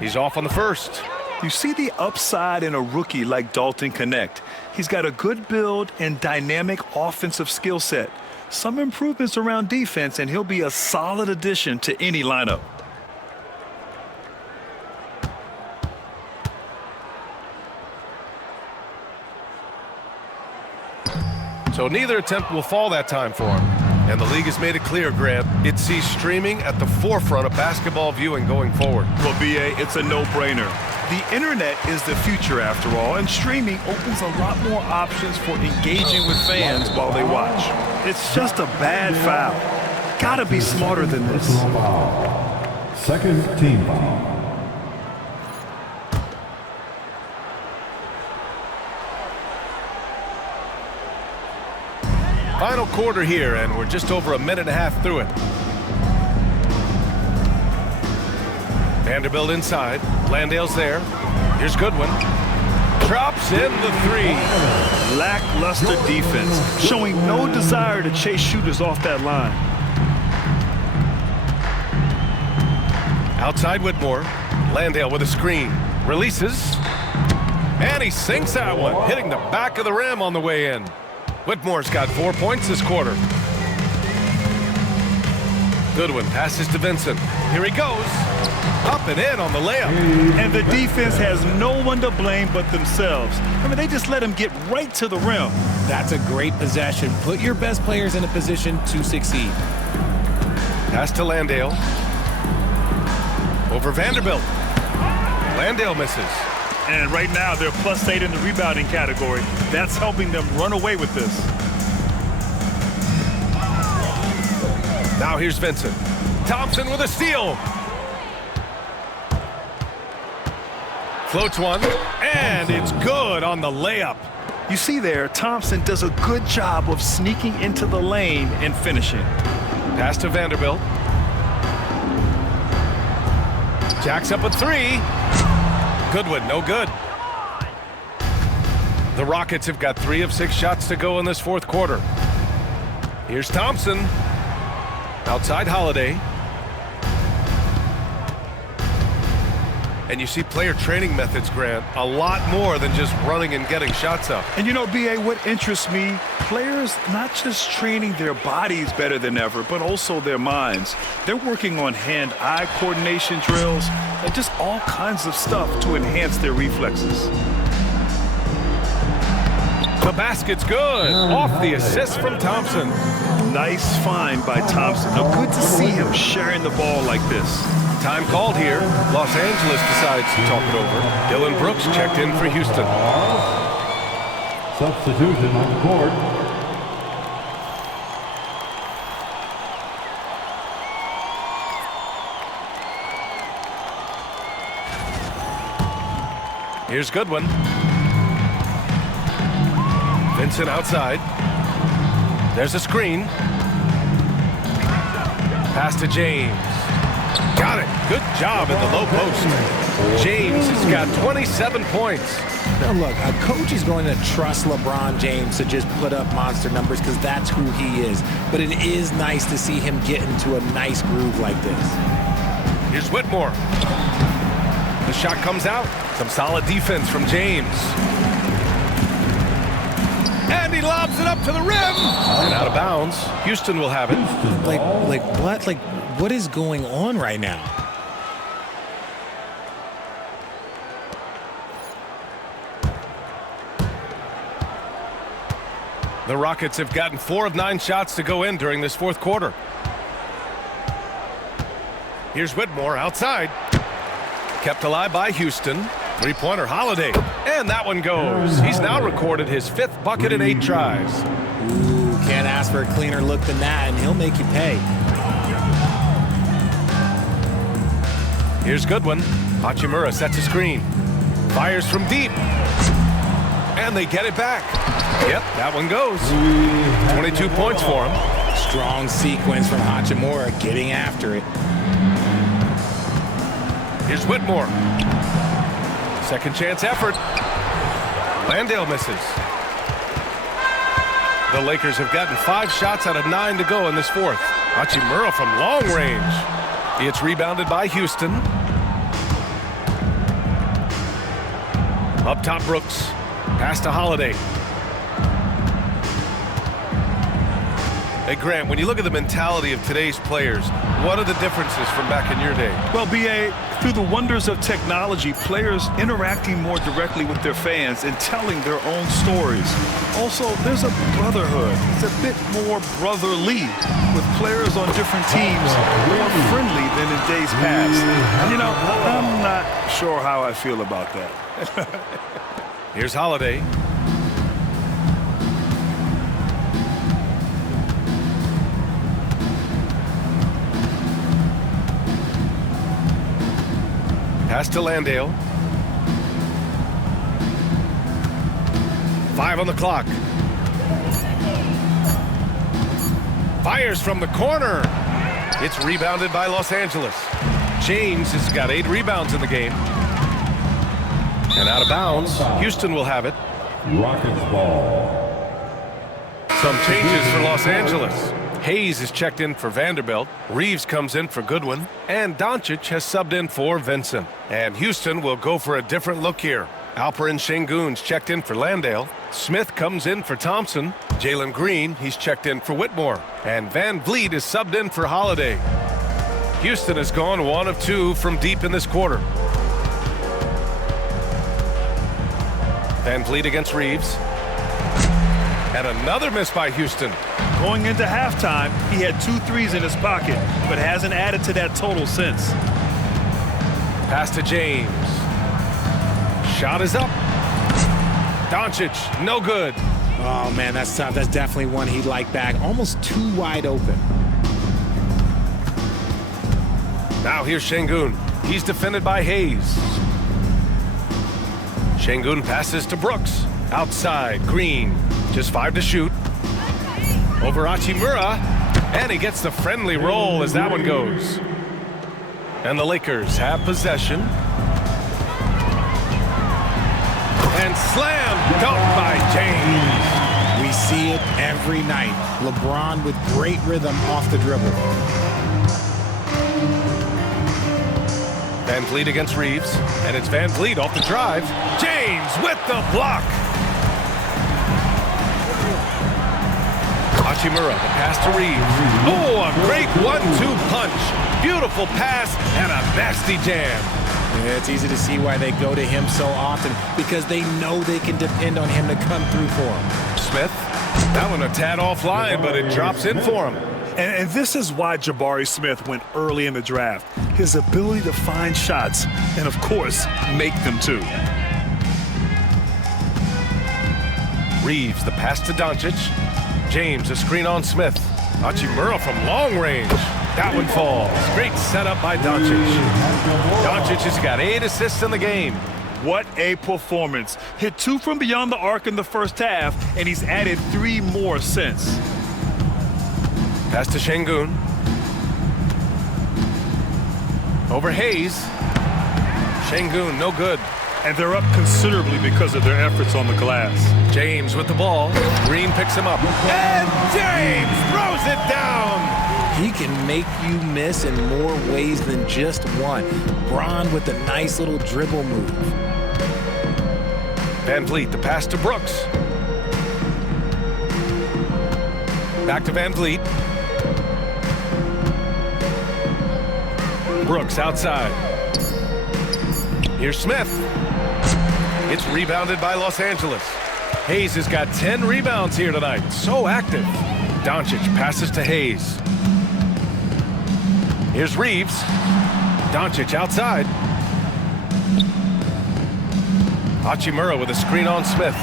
He's off on the first. You see the upside in a rookie like Dalton Connect. He's got a good build and dynamic offensive skill set. Some improvements around defense, and he'll be a solid addition to any lineup. So neither attempt will fall that time for him. And the league has made it clear, Grant, it sees streaming at the forefront of basketball viewing going forward. Well, B.A., it's a no-brainer. The internet is the future after all, and streaming opens a lot more options for engaging with fans while they watch. It's just a bad foul. Gotta be smarter than this. Second team foul. Final quarter here, and we're just over a minute and a half through it. Vanderbilt inside. Landale's there. Here's Goodwin. Drops in the 3. Lackluster defense, showing no desire to chase shooters off that line. Outside Whitmore. Landale with a screen. Releases. And he sinks that one, hitting the back of the rim on the way in. Whitmore's got 4 points this quarter. Goodwin passes to Vincent. Here he goes. Up and in on the layup. And the defense has no one to blame but themselves. I mean, they just let him get right to the rim. That's a great possession. Put your best players in a position to succeed. Pass to Landale. Over Vanderbilt. Landale misses. And right now, they're +8 in the rebounding category. That's helping them run away with this. Now here's Vincent. Thompson with a steal. Floats one, and it's good on the layup. You see there, Thompson does a good job of sneaking into the lane and finishing. Pass to Vanderbilt. Jacks up a 3. Goodwin, no good. The Rockets have got 3 of 6 shots to go in this fourth quarter. Here's Thompson. Outside Holiday. And you see player training methods, Grant, a lot more than just running and getting shots up. And you know, B.A., what interests me, players not just training their bodies better than ever, but also their minds. They're working on hand-eye coordination drills and just all kinds of stuff to enhance their reflexes. The basket's good. Off the assist from Thompson. Nice find by Thompson. Now, good to see him sharing the ball like this. Time called here. Los Angeles decides to talk it over. Dylan Brooks checked in for Houston. Substitution on the court. Here's Goodwin. Vincent outside. There's a screen. Pass to James. Got it. Good job in the low post. James has got 27 points. Now look, a coach is going to trust LeBron James to just put up monster numbers because that's who he is. But it is nice to see him get into a nice groove like this. Here's Whitmore. The shot comes out. Some solid defense from James. And he lobs it up to the rim. And out of bounds. Houston will have it. What is going on right now? The Rockets have gotten 4 of 9 shots to go in during this fourth quarter. Here's Whitmore outside. Kept alive by Houston. Three-pointer Holiday. And that one goes. He's now recorded his 5th bucket in 8 tries. Ooh, can't ask for a cleaner look than that, and he'll make you pay. Here's Goodwin. Hachimura sets a screen. Fires from deep. And they get it back. Yep, that one goes. 22 points for him. Strong sequence from Hachimura getting after it. Here's Whitmore. Second chance effort. Landale misses. The Lakers have gotten 5 shots out of 9 to go in this fourth. Hachimura from long range. It's rebounded by Houston. Up top, Brooks. Pass to Holiday. Hey, Grant, when you look at the mentality of today's players, what are the differences from back in your day? Well, B.A., through the wonders of technology, players interacting more directly with their fans and telling their own stories. Also, there's a brotherhood. It's a bit more brotherly, with players on different teams more friendly than in days past. And, you know, I'm not sure how I feel about that. Here's Holiday. Pass to Landale. 5 on the clock. Fires from the corner. It's rebounded by Los Angeles. James has got 8 rebounds in the game. And out of bounds, Houston will have it. Rockets ball. Some changes for Los Angeles. Hayes is checked in for Vanderbilt. Reeves comes in for Goodwin. And Doncic has subbed in for Vincent. And Houston will go for a different look here. Alperen Sengun's checked in for Landale. Smith comes in for Thompson. Jalen Green, he's checked in for Whitmore. And Van Vliet is subbed in for Holiday. Houston has gone 1 of 2 from deep in this quarter. Van Vliet against Reeves. And another miss by Houston. Going into halftime, he had 2 threes in his pocket, but hasn't added to that total since. Pass to James. Shot is up. Doncic, no good. Oh, man, that's tough. That's definitely one he'd like back. Almost too wide open. Now here's Sengun. He's defended by Hayes. Sengun passes to Brooks. Outside, Green. Just 5 to shoot. Over Hachimura. And he gets the friendly roll as that one goes. And the Lakers have possession. And slam dunk by James. We see it every night. LeBron with great rhythm off the dribble. Van Vliet against Reeves, and it's Van Vliet off the drive. James with the block. Hachimura, the pass to Reeves. Oh, a great 1-2 punch. Beautiful pass and a nasty jam. Yeah, it's easy to see why they go to him so often, because they know they can depend on him to come through for them. Smith, that one a tad offline, but it drops in for him. And this is why Jabari Smith went early in the draft. His ability to find shots and, of course, make them too. Reeves, the pass to Doncic. James, a screen on Smith. Hachimura from long range. That one falls. Great setup by Doncic. Doncic has got 8 assists in the game. What a performance. Hit 2 from beyond the arc in the first half, and he's added 3 more since. Pass to Şengün. Over Hayes. Şengün, no good. And they're up considerably because of their efforts on the glass. James with the ball. Green picks him up. And James throws it down. He can make you miss in more ways than just one. Braun with a nice little dribble move. Van Vliet, the pass to Brooks. Back to Van Vliet. Brooks outside. Here's Smith. It's rebounded by Los Angeles. Hayes has got 10 rebounds here tonight. So active. Doncic passes to Hayes. Here's Reeves. Doncic outside. Hachimura with a screen on Smith.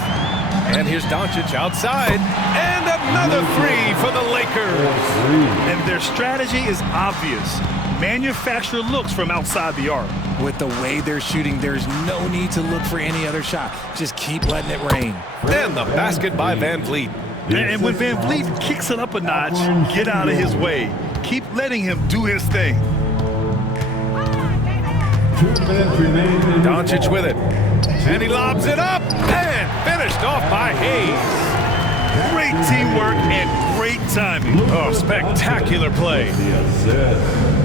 And here's Doncic outside. And another 3 for the Lakers. And their strategy is obvious. Manufacture looks from outside the arc. With the way they're shooting, there's no need to look for any other shot. Just keep letting it rain. Then the basket by Van Vliet. And when Van Vliet kicks it up a notch, get out of his way. Keep letting him do his thing. 2 minutes remaining. Doncic with it. And he lobs it up. And finished off by Hayes. Great teamwork and great timing. Oh, spectacular play.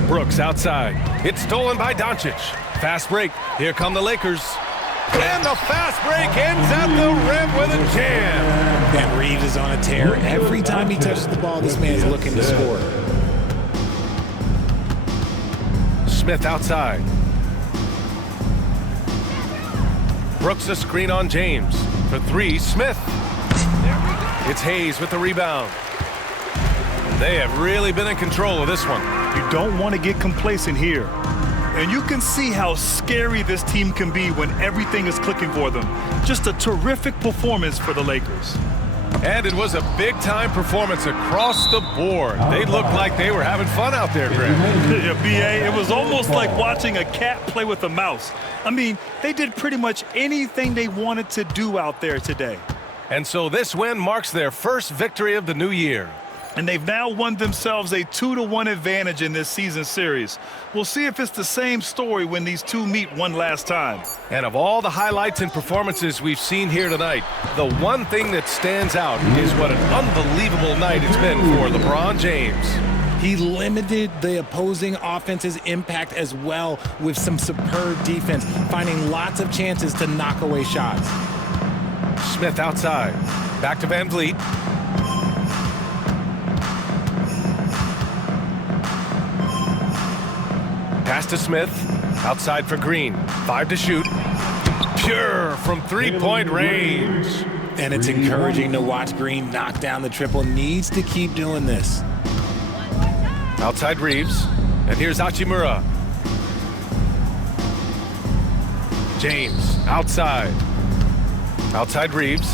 Brooks outside. It's stolen by Doncic. Fast break. Here come the Lakers. And the fast break ends at the rim with a jam. And Reeves is on a tear. Every time he touches the ball, this man is looking to score. Smith outside. Brooks a screen on James. For 3, Smith. It's Hayes with the rebound. They have really been in control of this one. You don't want to get complacent here. And you can see how scary this team can be when everything is clicking for them. Just a terrific performance for the Lakers. And it was a big-time performance across the board. They looked like they were having fun out there, Greg. Yeah, B.A., it was almost like watching a cat play with a mouse. I mean, they did pretty much anything they wanted to do out there today. And so this win marks their first victory of the new year. And they've now won themselves a 2-1 advantage in this season series. We'll see if it's the same story when these two meet one last time. And of all the highlights and performances we've seen here tonight, the one thing that stands out is what an unbelievable night it's been for LeBron James. He limited the opposing offense's impact as well with some superb defense, finding lots of chances to knock away shots. Smith outside. Back to Van Vliet. Pass to Smith. Outside for Green. 5 to shoot. Pure from three-point range. And it's encouraging to watch Green knock down the triple. Needs to keep doing this. Outside Reeves. And here's Hachimura. James outside. Outside Reeves.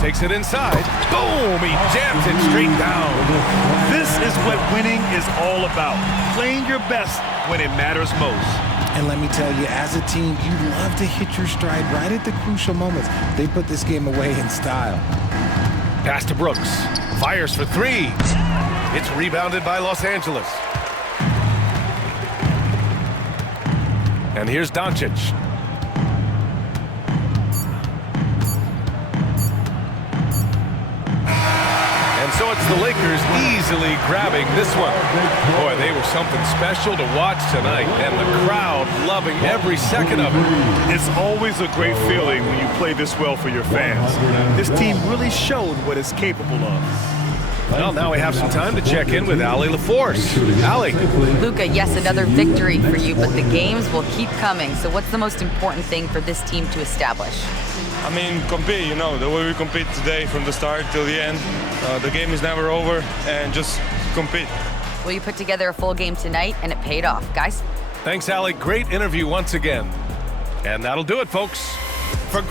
Takes it inside. Boom! He jams it straight down. This is what winning is all about. Playing your best when it matters most. And let me tell you, as a team, you love to hit your stride right at the crucial moments. They put this game away in style. Pass to Brooks. Fires for 3. It's rebounded by Los Angeles. And here's Doncic. And so it's the Lakers' easily grabbing this one. Boy, they were something special to watch tonight, and the crowd loving every second of it. It's always a great feeling when you play this well for your fans. This team really showed what it's capable of. Well, now we have some time to check in with Allie LaForce. Allie. Luka, yes, another victory for you, but the games will keep coming. So what's the most important thing for this team to establish? I mean, compete, the way we compete today from the start till the end. The game is never over, and just compete. Well, you put together a full game tonight, and it paid off. Guys? Thanks, Allie. Great interview once again. And that'll do it, folks. For